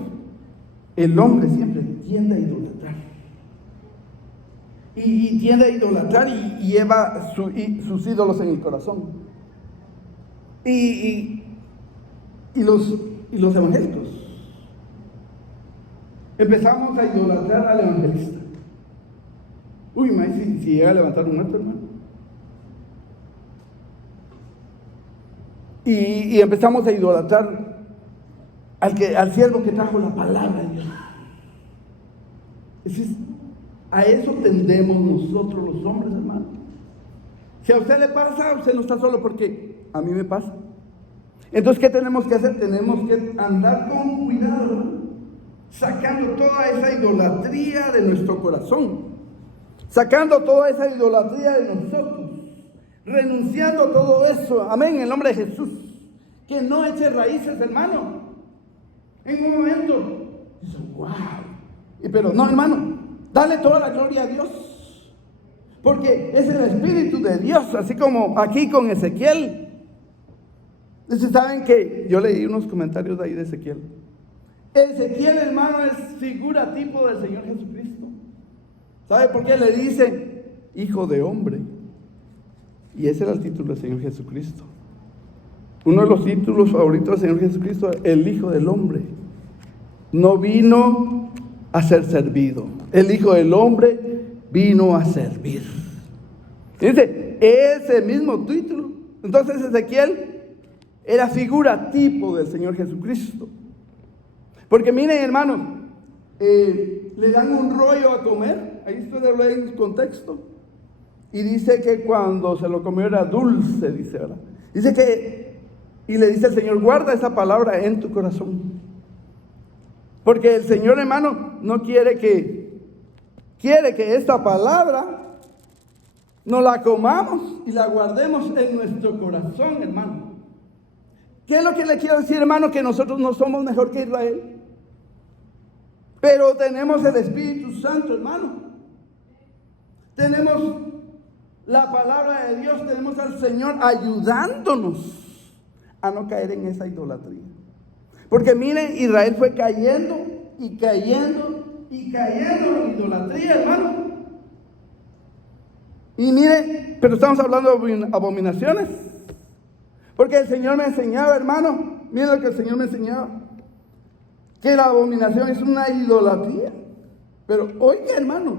El hombre siempre tiende a idolatrar. Y tiende a idolatrar y lleva sus ídolos en el corazón. Y los evangélicos. Empezamos a idolatrar al evangelista. Uy, si llega a levantar un muerto, hermano. Y empezamos a idolatrar al siervo que trajo la palabra de Dios. A eso tendemos nosotros los hombres, hermano. Si a usted le pasa, usted no está solo, porque a mí me pasa. Entonces, ¿qué tenemos que hacer? Tenemos que andar con cuidado, hermano, sacando toda esa idolatría de nuestro corazón, sacando toda esa idolatría de nosotros, renunciando a todo eso, amén, en el nombre de Jesús. Que no eche raíces, hermano. En un momento dice, wow, pero no, hermano, dale toda la gloria a Dios, porque es el Espíritu de Dios, así como aquí con Ezequiel. Entonces, saben que yo leí unos comentarios de ahí de Ezequiel. Ezequiel, hermano, es figura tipo del Señor Jesucristo. ¿Sabe por qué le dice hijo de hombre? Y ese era el título del Señor Jesucristo. Uno de los títulos favoritos del Señor Jesucristo, el Hijo del Hombre. No vino a ser servido. El Hijo del Hombre vino a servir. Dice, ese mismo título. Entonces Ezequiel era figura tipo del Señor Jesucristo. Porque miren, hermanos, le dan un rollo a comer. Ahí ustedes lo leen en contexto. Y dice que cuando se lo comió era dulce, dice, ¿verdad? Dice que, y le dice el Señor, guarda esa palabra en tu corazón. Porque el Señor, hermano, no quiere que esta palabra nos la comamos y la guardemos en nuestro corazón, hermano. ¿Qué es lo que le quiero decir, hermano? Que nosotros no somos mejor que Israel, pero tenemos el Espíritu Santo, hermano. Tenemos la palabra de Dios, tenemos al Señor ayudándonos a no caer en esa idolatría. Porque miren, Israel fue cayendo y cayendo y cayendo en idolatría, hermano. Y miren, pero estamos hablando de abominaciones. Porque el Señor me enseñaba, hermano, miren lo que el Señor me enseñaba, que la abominación es una idolatría. Pero oiga, hermano,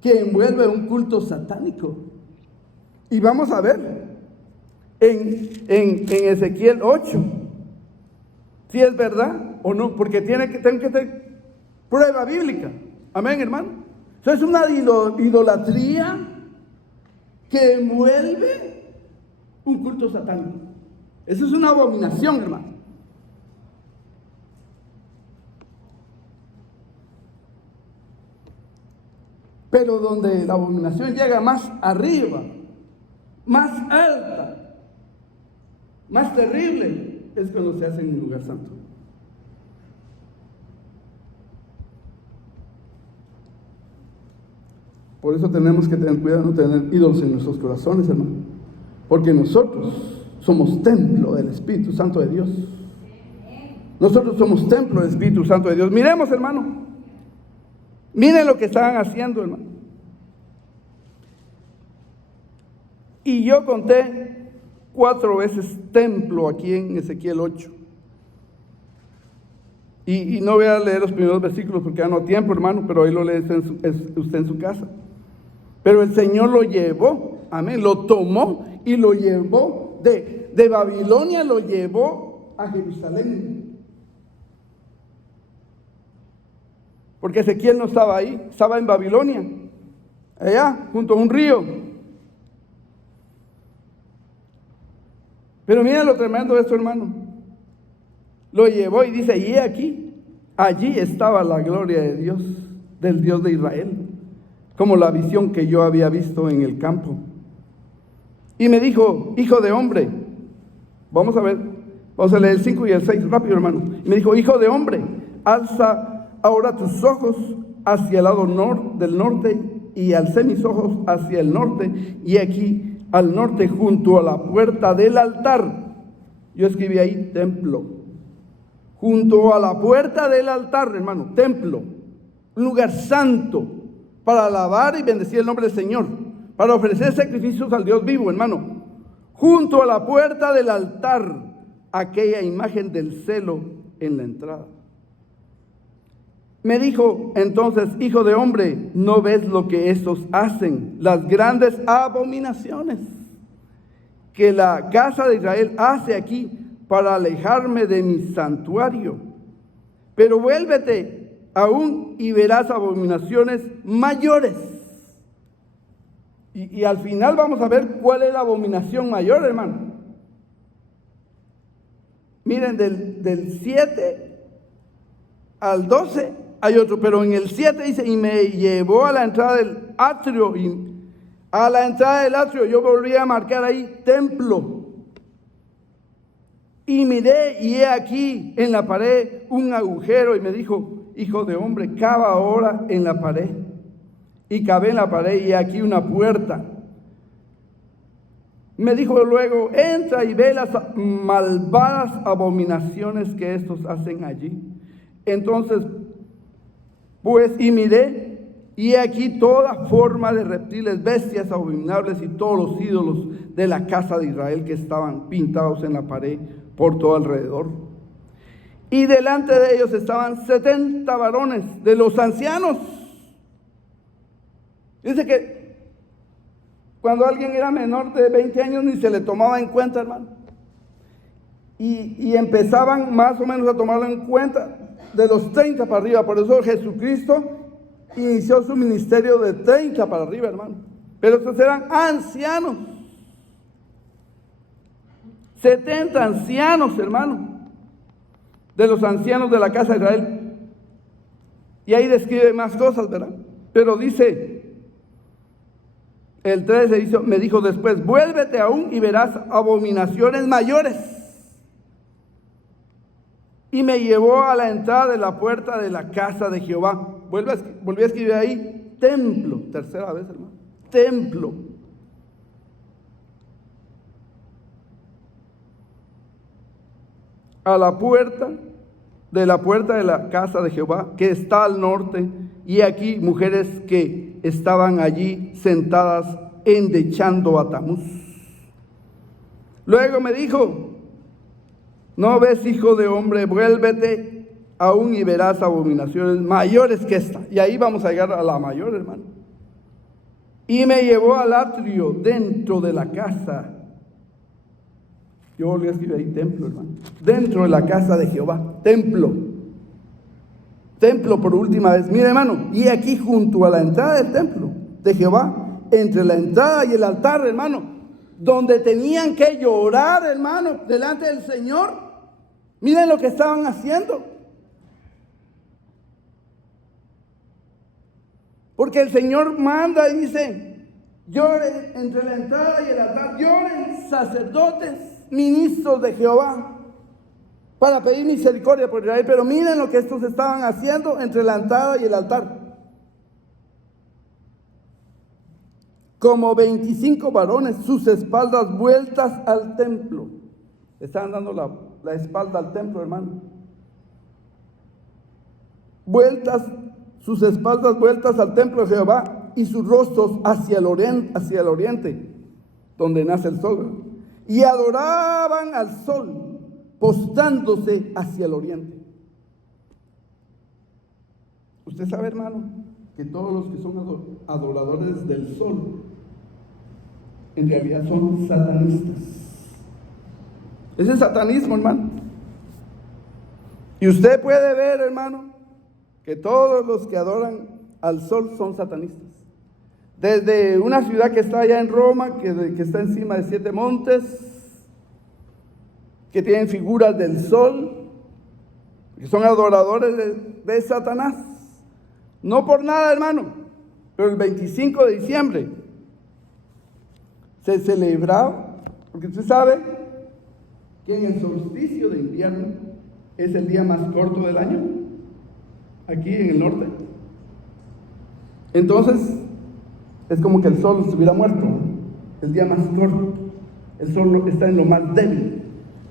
que envuelve un culto satánico. Y vamos a ver en Ezequiel 8 si es verdad o no, porque tengo que tener prueba bíblica. Amén, hermano. Eso es una idolatría que envuelve un culto satánico. Eso es una abominación, hermano. Pero donde la abominación llega más arriba, más alta, más terrible, es cuando se hace en un lugar santo. Por eso tenemos que tener cuidado de no tener ídolos en nuestros corazones, hermano. Porque nosotros somos templo del Espíritu Santo de Dios. Nosotros somos templo del Espíritu Santo de Dios. Miremos, hermano. Miren lo que estaban haciendo, hermano. Y yo conté 4 veces templo aquí en Ezequiel 8. Y no voy a leer los primeros versículos porque ya no hay tiempo, hermano, pero ahí lo lee usted en su casa. Pero el Señor lo llevó, amén, lo tomó y lo llevó de Babilonia, lo llevó a Jerusalén. Porque Ezequiel no estaba ahí, estaba en Babilonia, allá, junto a un río. Pero miren lo tremendo de esto, hermano. Lo llevó y dice, y aquí, allí estaba la gloria de Dios, del Dios de Israel, como la visión que yo había visto en el campo. Y me dijo, hijo de hombre, vamos a leer el 5 y el 6, rápido, hermano. Y me dijo, hijo de hombre, alza ahora tus ojos hacia el lado del norte, y alcé mis ojos hacia el norte, y aquí al norte junto a la puerta del altar. Yo escribí ahí templo. Junto a la puerta del altar, hermano, templo, un lugar santo para alabar y bendecir el nombre del Señor, para ofrecer sacrificios al Dios vivo, hermano. Junto a la puerta del altar, aquella imagen del celo en la entrada. Me dijo entonces: hijo de hombre, ¿no ves lo que estos hacen? Las grandes abominaciones que la casa de Israel hace aquí para alejarme de mi santuario. Pero vuélvete aún y verás abominaciones mayores. Y al final vamos a ver cuál es la abominación mayor, hermano. Miren, del 7 al 12 hay otro, pero en el 7 dice: y me llevó a la entrada del atrio, y a la entrada del atrio yo volví a marcar ahí templo. Y miré, y he aquí en la pared un agujero, y me dijo: hijo de hombre, cava ahora en la pared. Y cavé en la pared, y he aquí una puerta. Me dijo luego: entra y ve las malvadas abominaciones que estos hacen allí. Entonces, pues, y miré, y he aquí toda forma de reptiles, bestias abominables y todos los ídolos de la casa de Israel que estaban pintados en la pared por todo alrededor. Y delante de ellos estaban 70 varones de los ancianos. Dice que cuando alguien era menor de 20 años ni se le tomaba en cuenta, hermano. Y empezaban más o menos a tomarlo en cuenta de los 30 para arriba. Por eso Jesucristo inició su ministerio de 30 para arriba, hermano. Pero estos eran ancianos. 70 ancianos, hermano, de los ancianos de la casa de Israel. Y ahí describe más cosas, ¿verdad? Pero dice, el 13 me dijo después: vuélvete aún y verás abominaciones mayores. Y me llevó a la entrada de la puerta de la casa de Jehová. Volví a escribir ahí templo, tercera vez, hermano, templo. A la puerta de la casa de Jehová, que está al norte, y aquí mujeres que estaban allí sentadas endechando a Tamuz. Luego me dijo: ¿no ves, hijo de hombre? Vuélvete aún y verás abominaciones mayores que esta. Y ahí vamos a llegar a la mayor, hermano. Y me llevó al atrio dentro de la casa. Yo volví a escribir ahí templo, hermano. Dentro de la casa de Jehová, templo. Templo por última vez. Mire, hermano, y aquí junto a la entrada del templo de Jehová, entre la entrada y el altar, hermano, donde tenían que llorar, hermano, delante del Señor. Miren lo que estaban haciendo. Porque el Señor manda y dice: lloren entre la entrada y el altar, lloren sacerdotes, ministros de Jehová, para pedir misericordia por Israel. Pero miren lo que estos estaban haciendo entre la entrada y el altar. Como 25 varones, sus espaldas vueltas al templo. Estaban dando la espalda al templo, hermano. Sus espaldas vueltas al templo de Jehová, y sus rostros hacia el oriente, donde nace el sol. Y adoraban al sol, postrándose hacia el oriente. Usted sabe, hermano, que todos los que son adoradores del sol, en realidad son satanistas. Ese es satanismo, hermano. Y usted puede ver, hermano, que todos los que adoran al sol son satanistas. Desde una ciudad que está allá en Roma, que está encima de 7 montes, que tienen figuras del sol, que son adoradores de Satanás. No por nada, hermano, pero el 25 de diciembre se celebraba, porque usted sabe que en el solsticio de invierno es el día más corto del año. aquí en el norte. Entonces, es como que el sol estuviera muerto, ¿no? El día más corto. El sol está en lo más débil.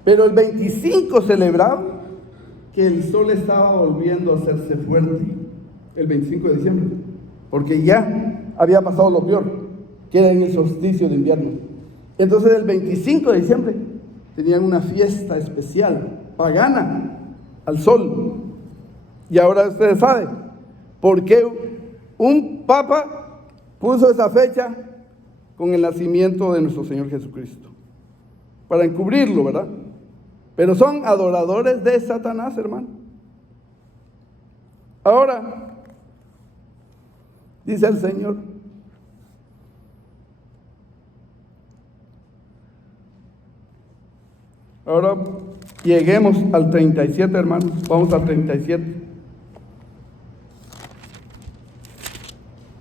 Pero el 25 celebraba que el sol estaba volviendo a hacerse fuerte. El 25 de diciembre. Porque ya había pasado lo peor, que era en el solsticio de invierno. Entonces el 25 de diciembre tenían una fiesta especial, pagana, al sol. Y ahora ustedes saben por qué un papa puso esa fecha con el nacimiento de nuestro Señor Jesucristo. Para encubrirlo, ¿verdad? Pero son adoradores de Satanás, hermano. Ahora, dice el Señor, ahora lleguemos al 37, hermanos. Vamos al 37,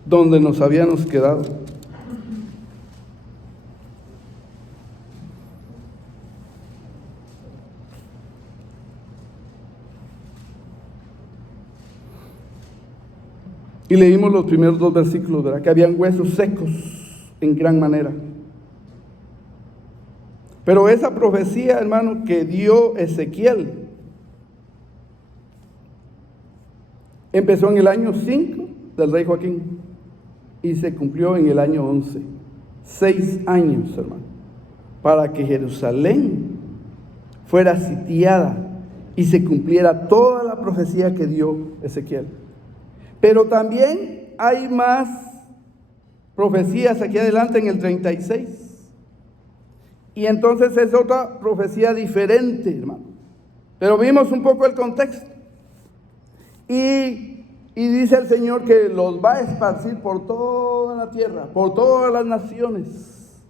donde nos habíamos quedado. Y leímos los primeros 2 versículos, ¿verdad? Que habían huesos secos en gran manera. Pero esa profecía, hermano, que dio Ezequiel, empezó en el año 5 del rey Joaquín y se cumplió en el año 11. 6 años, hermano, para que Jerusalén fuera sitiada y se cumpliera toda la profecía que dio Ezequiel. Pero también hay más profecías aquí adelante en el 36. Y entonces es otra profecía diferente, hermano. Pero vimos un poco el contexto. Y dice el Señor que los va a esparcir por toda la tierra, por todas las naciones.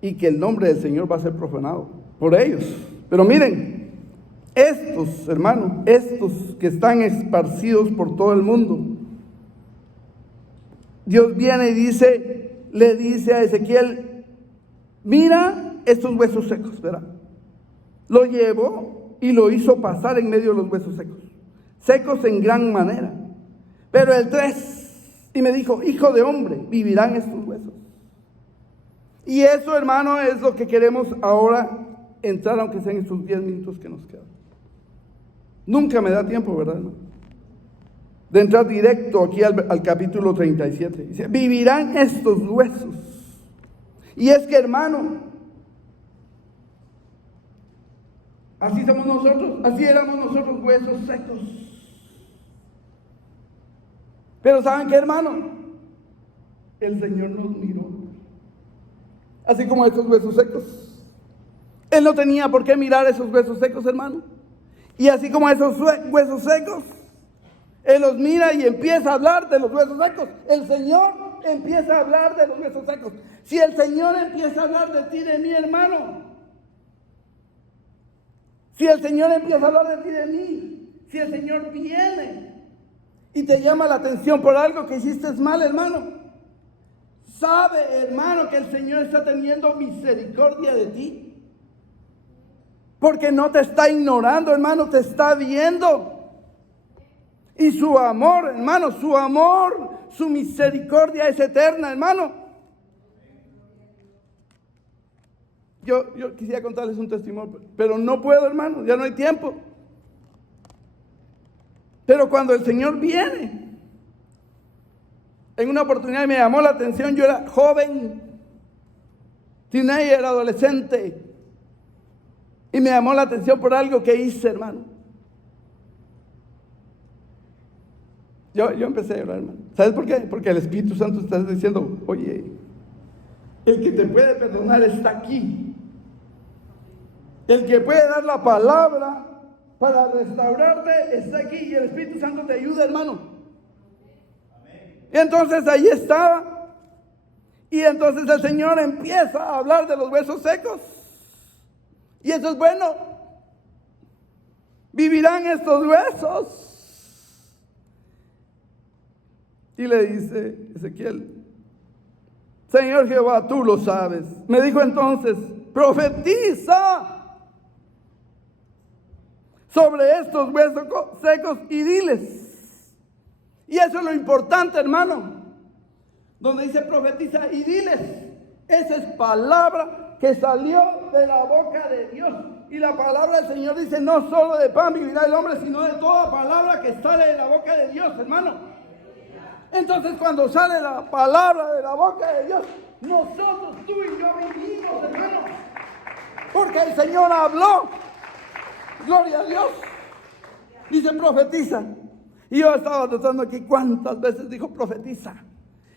Y que el nombre del Señor va a ser profanado por ellos. Pero miren, estos, hermanos, estos que están esparcidos por todo el mundo, Dios viene y le dice a Ezequiel, mira estos huesos secos, ¿verdad? Lo llevó y lo hizo pasar en medio de los huesos secos, secos en gran manera. Pero el 3, y me dijo, hijo de hombre, vivirán estos huesos. Y eso, hermano, es lo que queremos ahora entrar, aunque sean estos 10 minutos que nos quedan. Nunca me da tiempo, ¿verdad, hermano? De entrar directo aquí al capítulo 37. Dice, vivirán estos huesos. Y es que, hermano, así somos nosotros, así éramos nosotros, huesos secos. Pero ¿saben qué, hermano? El Señor nos miró, así como estos huesos secos. Él no tenía por qué mirar esos huesos secos, hermano. Y así como esos huesos secos, Él los mira y empieza a hablar de los huesos secos. El Señor empieza a hablar de los huesos secos. Si el Señor empieza a hablar de ti, de mí, hermano. Si el Señor empieza a hablar de ti, de mí. Si el Señor viene y te llama la atención por algo que hiciste mal, hermano. Sabe, hermano, que el Señor está teniendo misericordia de ti. Porque no te está ignorando, hermano, te está viendo. Y su amor, hermano, su amor, su misericordia es eterna, hermano. Yo quisiera contarles un testimonio, pero no puedo, hermano, ya no hay tiempo. Pero cuando el Señor viene, en una oportunidad me llamó la atención, yo era joven, teenager, adolescente. Y me llamó la atención por algo que hice, hermano. Yo empecé a llorar, hermano. ¿Sabes por qué? Porque el Espíritu Santo está diciendo, oye, el que te puede perdonar está aquí. El que puede dar la palabra para restaurarte está aquí. Y el Espíritu Santo te ayuda, hermano. Y entonces ahí estaba. Y entonces el Señor empieza a hablar de los huesos secos. Y eso es bueno. Vivirán estos huesos. Y le dice Ezequiel, Señor Jehová, tú lo sabes. Me dijo entonces, profetiza. sobre estos huesos secos y diles. Y eso es lo importante, hermano. Donde dice profetiza y diles. Esa es palabra que salió de la boca de Dios. Y la palabra del Señor dice, no solo de pan vivirá el hombre, sino de toda palabra que sale de la boca de Dios, hermano. Entonces cuando sale la palabra de la boca de Dios, nosotros, tú y yo vivimos, hermano. Porque el Señor habló. Gloria a Dios. Dice profetiza. Y yo estaba tratando aquí cuántas veces dijo profetiza.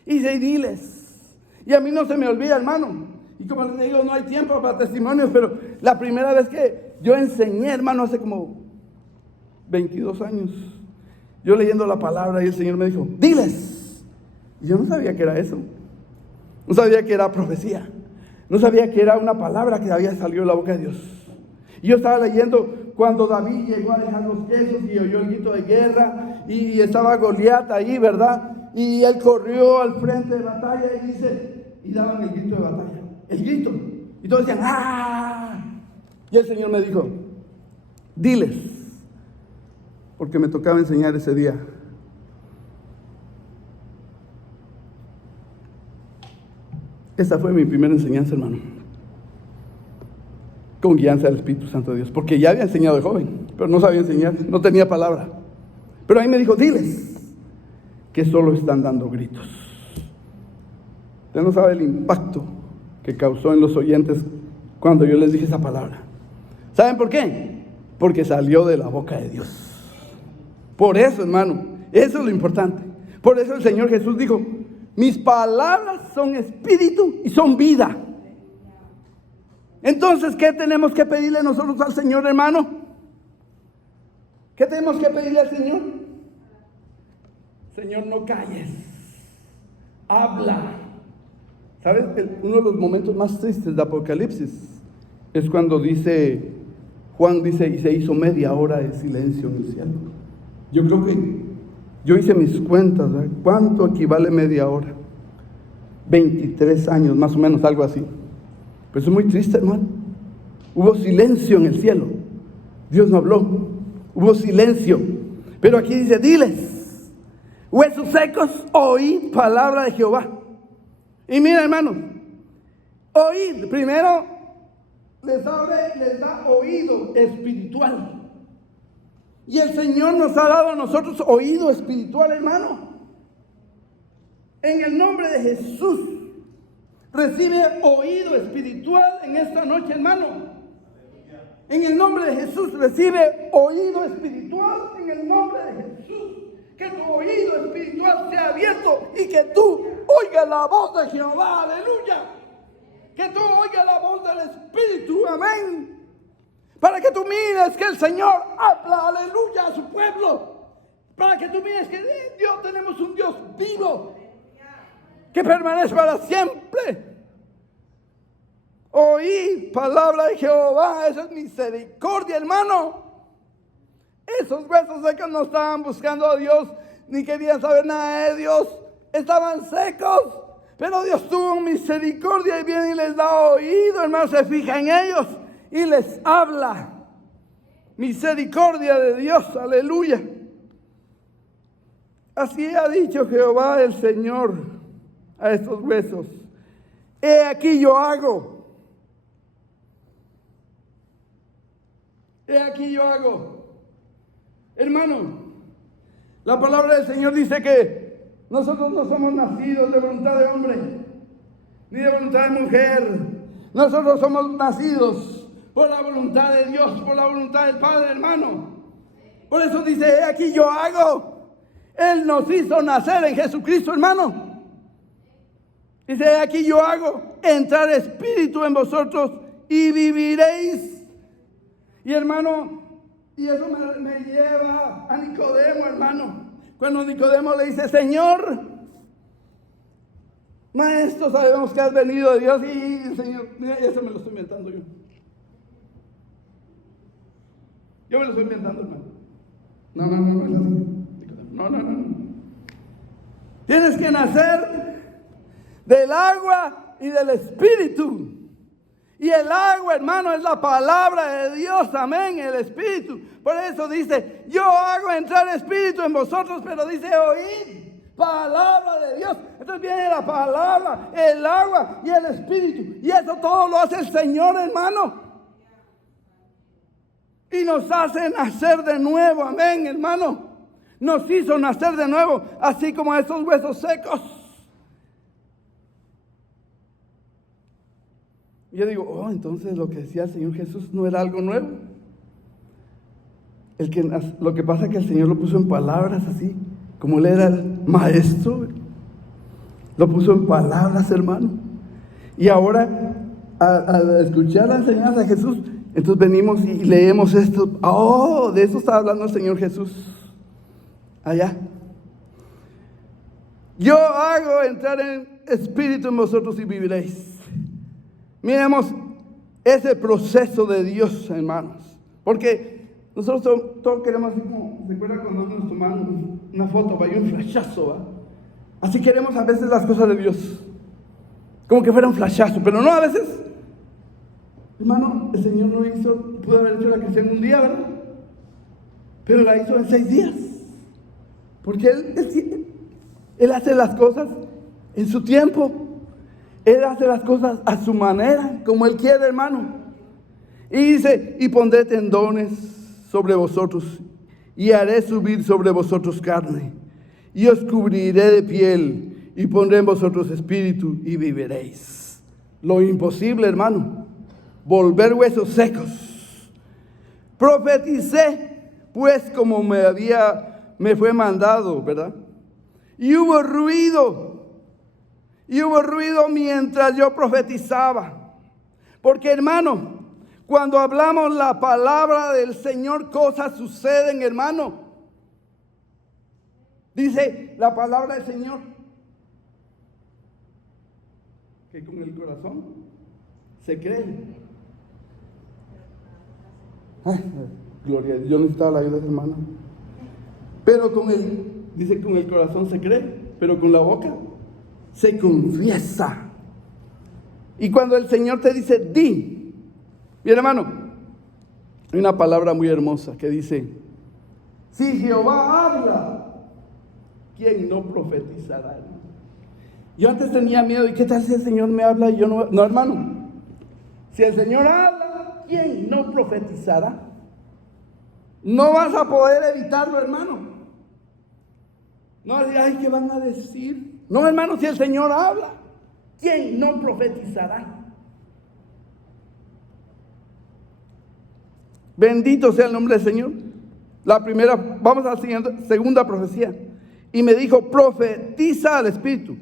Y dice y diles. Y a mí no se me olvida, hermano. Y como les digo, no hay tiempo para testimonios, pero la primera vez que yo enseñé, hermano, hace como 22 años, yo leyendo la palabra y el Señor me dijo, diles. Y yo no sabía que era eso. No sabía que era profecía. No sabía que era una palabra que había salido de la boca de Dios. Y yo estaba leyendo cuando David llegó a dejar los quesos y oyó el grito de guerra y estaba Goliat ahí, ¿verdad? Y él corrió al frente de batalla y dice, y daban el grito de batalla. El grito. Y todos decían, ¡ah! Y el Señor me dijo, diles, porque me tocaba enseñar ese día. Esa fue mi primera enseñanza, hermano. Con guianza del Espíritu Santo de Dios. Porque ya había enseñado de joven, pero no sabía enseñar, no tenía palabra. Pero ahí me dijo, diles, que solo están dando gritos. Usted no sabe el impacto que causó en los oyentes cuando yo les dije esa palabra. ¿Saben por qué? Porque salió de la boca de Dios. Por eso, hermano, eso es lo importante. Por eso el Señor Jesús dijo, mis palabras son espíritu y son vida. Entonces, ¿qué tenemos que pedirle nosotros al Señor, hermano? ¿Qué tenemos que pedirle al Señor? Señor, no calles. Habla. ¿Sabes? Uno de los momentos más tristes de Apocalipsis es cuando Juan dice, y se hizo media hora de silencio en el cielo. Yo creo que yo hice mis cuentas, ¿verdad? ¿Cuánto equivale media hora? 23 años, más o menos, algo así. Pero eso es muy triste, hermano. Hubo silencio en el cielo. Dios no habló. Hubo silencio. Pero aquí dice, diles, huesos secos, oíd palabra de Jehová. Y mira, hermano, oíd, primero les da oído espiritual. Y el Señor nos ha dado a nosotros oído espiritual, hermano. En el nombre de Jesús, recibe oído espiritual en esta noche, hermano. En el nombre de Jesús, recibe oído espiritual en el nombre de Jesús. Que tu oído espiritual sea abierto y que tú oigas la voz de Jehová, aleluya. Que tú oigas la voz del Espíritu, amén. Para que tú mires que el Señor habla, aleluya, a su pueblo. Para que tú mires que Dios tenemos un Dios vivo que permanece para siempre. Oíd palabra de Jehová, esa es misericordia, hermano. Esos huesos secos no estaban buscando a Dios, ni querían saber nada de Dios. Estaban secos, pero Dios tuvo misericordia y viene y les da oído, hermano, se fija en ellos y les habla. Misericordia de Dios, aleluya. Así ha dicho Jehová el Señor a estos huesos. He aquí yo hago. He aquí yo hago. Hermano, la palabra del Señor dice que nosotros no somos nacidos de voluntad de hombre, ni de voluntad de mujer. Nosotros somos nacidos por la voluntad de Dios, por la voluntad del Padre, hermano. Por eso dice, he aquí yo hago. Él nos hizo nacer en Jesucristo, hermano. Dice, he aquí yo hago entrar espíritu en vosotros y viviréis. Y hermano, y eso me lleva a Nicodemo, hermano. Cuando Nicodemo le dice, Señor, maestro, sabemos que has venido de Dios. Y Señor, mira, eso me lo estoy inventando yo. Yo me lo estoy inventando, hermano. No es así. No. Tienes que nacer del agua y del Espíritu. Y el agua, hermano, es la palabra de Dios, amén, el Espíritu. Por eso dice, yo hago entrar Espíritu en vosotros, pero dice, oíd, palabra de Dios. Entonces viene la palabra, el agua y el Espíritu. Y eso todo lo hace el Señor, hermano. Y nos hace nacer de nuevo, amén, hermano. Nos hizo nacer de nuevo, así como esos huesos secos. Y yo digo, oh, entonces lo que decía el Señor Jesús no era algo nuevo. Lo que pasa es que el Señor lo puso en palabras así, como Él era el maestro. Lo puso en palabras, hermano. Y ahora, al escuchar la enseñanza de Jesús, entonces venimos y leemos esto. Oh, de eso está hablando el Señor Jesús. Allá. Yo hago entrar en espíritu en vosotros y viviréis. Miremos ese proceso de Dios, hermanos. Porque nosotros todos queremos, así como, ¿se acuerdan cuando nos tomaron una foto? Vaya un flashazo, ¿va? Así queremos a veces las cosas de Dios. Como que fuera un flashazo, pero no a veces. Hermano, el Señor no pudo haber hecho la creación en un día, ¿verdad? Pero la hizo en 6 días. Porque Él hace las cosas en su tiempo. Él hace las cosas a su manera, como Él quiere, hermano. Y dice, y pondré tendones sobre vosotros, y haré subir sobre vosotros carne, y os cubriré de piel, y pondré en vosotros espíritu, y viviréis. Lo imposible, hermano, volver huesos secos. Profeticé, pues, como me fue mandado, ¿verdad? Y hubo ruido mientras yo profetizaba. Porque, hermano, cuando hablamos la palabra del Señor, cosas suceden, hermano. Dice la palabra del Señor que con el corazón se cree. Ay, gloria a Dios, yo necesitaba la ayuda, hermano. Pero con el corazón se cree, pero con la boca se confiesa. Y cuando el Señor te dice, di. Bien, hermano, hay una palabra muy hermosa que dice, si Jehová habla, ¿quién no profetizará? Yo antes tenía miedo, ¿y qué tal si el Señor me habla y yo no? No, hermano, si el Señor habla, ¿quién no profetizará? No vas a poder evitarlo, hermano. No, ay, ¿qué van a decir? No, hermano, si el Señor habla, ¿quién no profetizará? Bendito sea el nombre del Señor. La primera, vamos a la segunda profecía. Y me dijo, profetiza al Espíritu.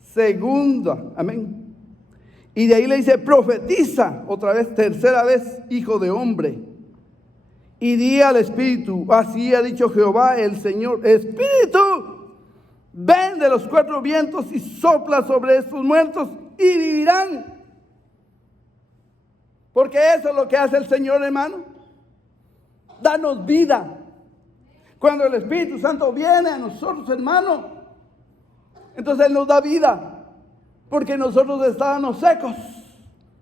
Segunda, amén. Y de ahí le dice, profetiza, otra vez, tercera vez, hijo de hombre. Y di al Espíritu, así ha dicho Jehová el Señor, Espíritu, ven de los 4 vientos y sopla sobre estos muertos y vivirán. Porque eso es lo que hace el Señor, hermano. Danos vida. Cuando el Espíritu Santo viene a nosotros, hermano, entonces Él nos da vida. Porque nosotros estábamos secos,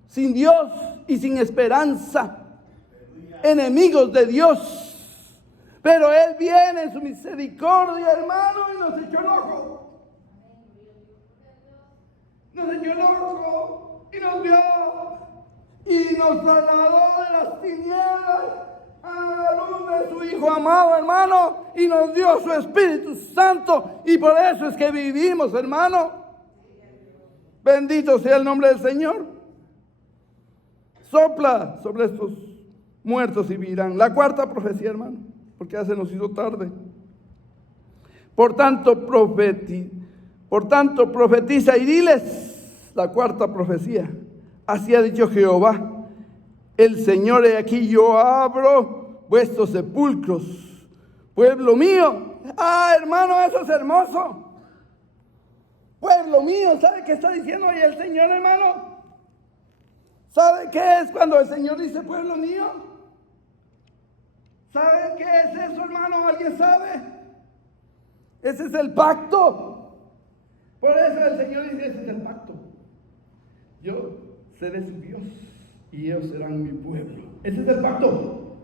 sin Dios y sin esperanza, enemigos de Dios. Pero Él viene en su misericordia, hermano, y nos echó el ojo. Nos echó el ojo y nos vio y nos trasladó de las tinieblas a la luz de su Hijo amado, hermano, y nos dio su Espíritu Santo, y por eso es que vivimos, hermano. Bendito sea el nombre del Señor. Sopla sobre estos muertos y vivirán. La cuarta profecía, hermano, porque ya se nos hizo tarde. Por tanto, profetiza y diles, la cuarta profecía. Así ha dicho Jehová, el Señor, he aquí yo abro vuestros sepulcros, pueblo mío. Ah, hermano, eso es hermoso. Pueblo mío, ¿sabe qué está diciendo ahí el Señor, hermano? ¿Sabe qué es cuando el Señor dice pueblo mío? ¿Sabe qué es eso, hermano? ¿Alguien sabe? Ese es el pacto. Por eso el Señor dice, ese es el pacto. Yo seré su Dios y ellos serán mi pueblo. Ese es el pacto.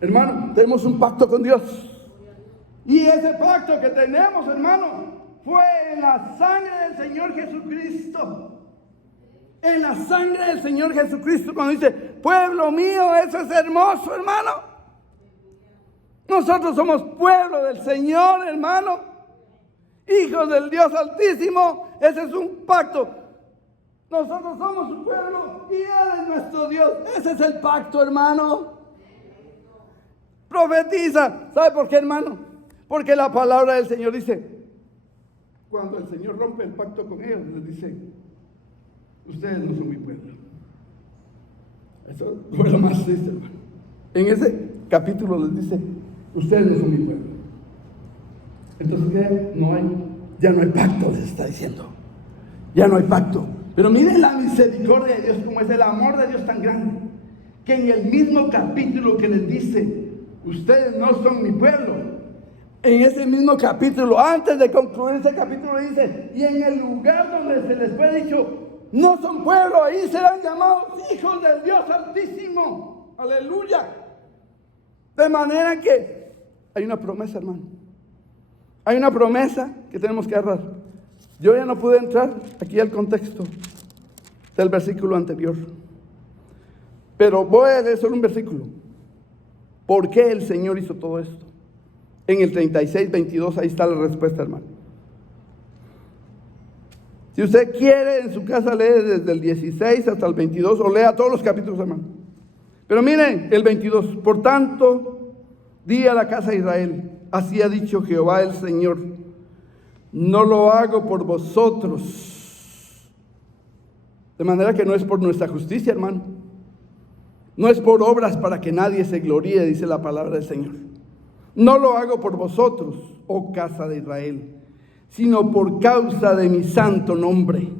Hermano, tenemos un pacto con Dios. Y ese pacto que tenemos, hermano, fue en la sangre del Señor Jesucristo. En la sangre del Señor Jesucristo, cuando dice, pueblo mío, eso es hermoso, hermano. Nosotros somos pueblo del Señor, hermano. Hijos del Dios Altísimo. Ese es un pacto. Nosotros somos su pueblo y Él es nuestro Dios. Ese es el pacto, hermano. Profetiza. ¿Sabe por qué, hermano? Porque la palabra del Señor dice, cuando el Señor rompe el pacto con ellos, les dice, ustedes no son mi pueblo. Eso fue lo más triste, hermano. En ese capítulo les dice, ustedes no son mi pueblo. Entonces, ¿qué? Ya no hay pacto, les está diciendo. Ya no hay pacto. Pero miren la misericordia de Dios, como es el amor de Dios tan grande, que en el mismo capítulo que les dice, ustedes no son mi pueblo, en ese mismo capítulo, antes de concluir ese capítulo, dice, y en el lugar donde se les fue dicho, no son pueblo, ahí serán llamados hijos del Dios Altísimo. Aleluya. De manera que hay una promesa, hermano. Hay una promesa que tenemos que agarrar. Yo ya no pude entrar aquí al contexto del versículo anterior, pero voy a leer solo un versículo. ¿Por qué el Señor hizo todo esto? En el 36:22, ahí está la respuesta, hermano. Si usted quiere en su casa lee desde el 16 hasta el 22 o lea todos los capítulos, hermano. Pero miren el 22. Por tanto, di a la casa de Israel, así ha dicho Jehová el Señor, no lo hago por vosotros. De manera que no es por nuestra justicia, hermano. No es por obras para que nadie se gloríe, dice la palabra del Señor. No lo hago por vosotros, oh casa de Israel, sino por causa de mi santo nombre,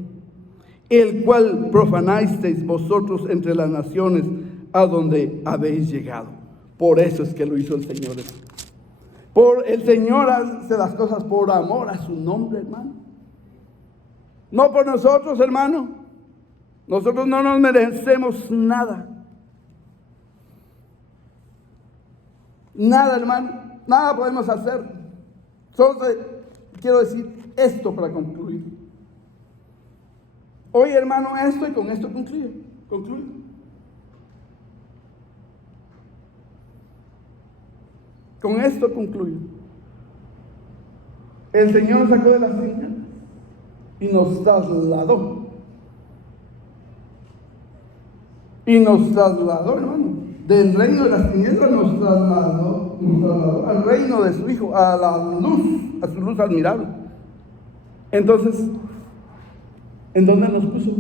el cual profanasteis vosotros entre las naciones a donde habéis llegado. Por eso es que lo hizo el Señor, hermano. El Señor hace las cosas por amor a su nombre, hermano. No por nosotros, hermano. Nosotros no nos merecemos nada. Nada, hermano. Nada podemos hacer. Solo quiero decir esto para concluir. Hoy, hermano, esto y con esto concluyo. Con esto concluyo. El Señor nos sacó de las tinieblas y nos trasladó. Hermano, del reino de las tinieblas nos trasladó al reino de su Hijo, a la luz, a su luz admirable. Entonces, ¿en dónde nos puso?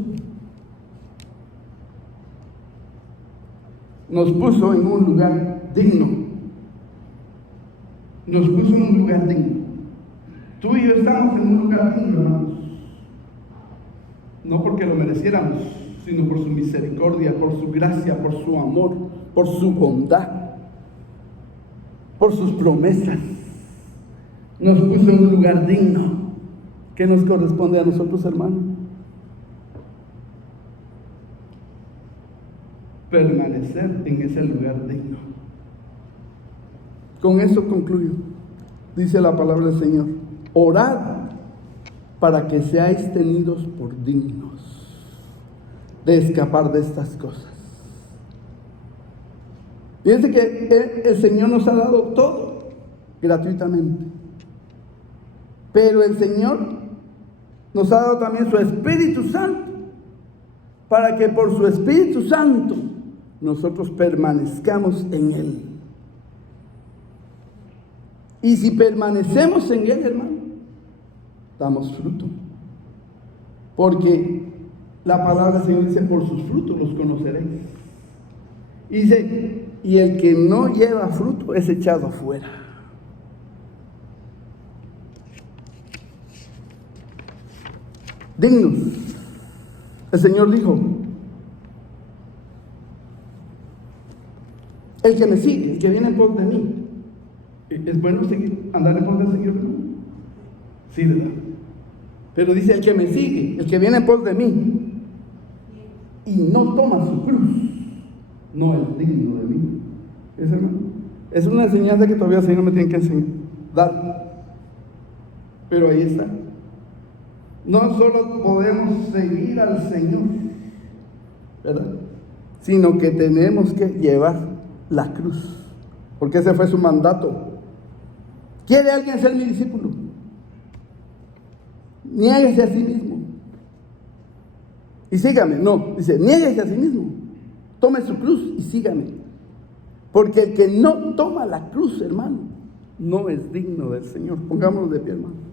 Nos puso en un lugar digno. Nos puso en un lugar digno. Tú y yo estamos en un lugar digno, hermanos. No porque lo mereciéramos, sino por su misericordia, por su gracia, por su amor, por su bondad, por sus promesas. Nos puso en un lugar digno. ¿Qué nos corresponde a nosotros, hermanos? Permanecer en ese lugar digno. Con eso concluyo. Dice la palabra del Señor: orad para que seáis tenidos por dignos de escapar de estas cosas. Fíjense que el Señor nos ha dado todo gratuitamente, pero el Señor nos ha dado también su Espíritu Santo, para que por su Espíritu Santo nosotros permanezcamos en Él. Y si permanecemos en Él, hermano, damos fruto. Porque la palabra del Señor dice: por sus frutos los conoceréis. Y dice: y el que no lleva fruto es echado afuera. Dignos. El Señor dijo: el que me sigue, el que viene en pos de mí. ¿Es bueno andar en pos del Señor? Sí, ¿verdad? Pero dice: el que me sigue, el que viene en pos de mí, y no toma su cruz, no es digno de mí. Es una enseñanza que todavía el Señor me tiene que enseñar, dar. Pero ahí está. No solo podemos seguir al Señor, ¿verdad? Sino que tenemos que llevar la cruz, porque ese fue su mandato. ¿Quiere alguien ser mi discípulo? Niéguese a sí mismo y sígame. No, dice, niéguese a sí mismo, tome su cruz y sígame. Porque el que no toma la cruz, hermano, no es digno del Señor. Pongámonos de pie, hermano.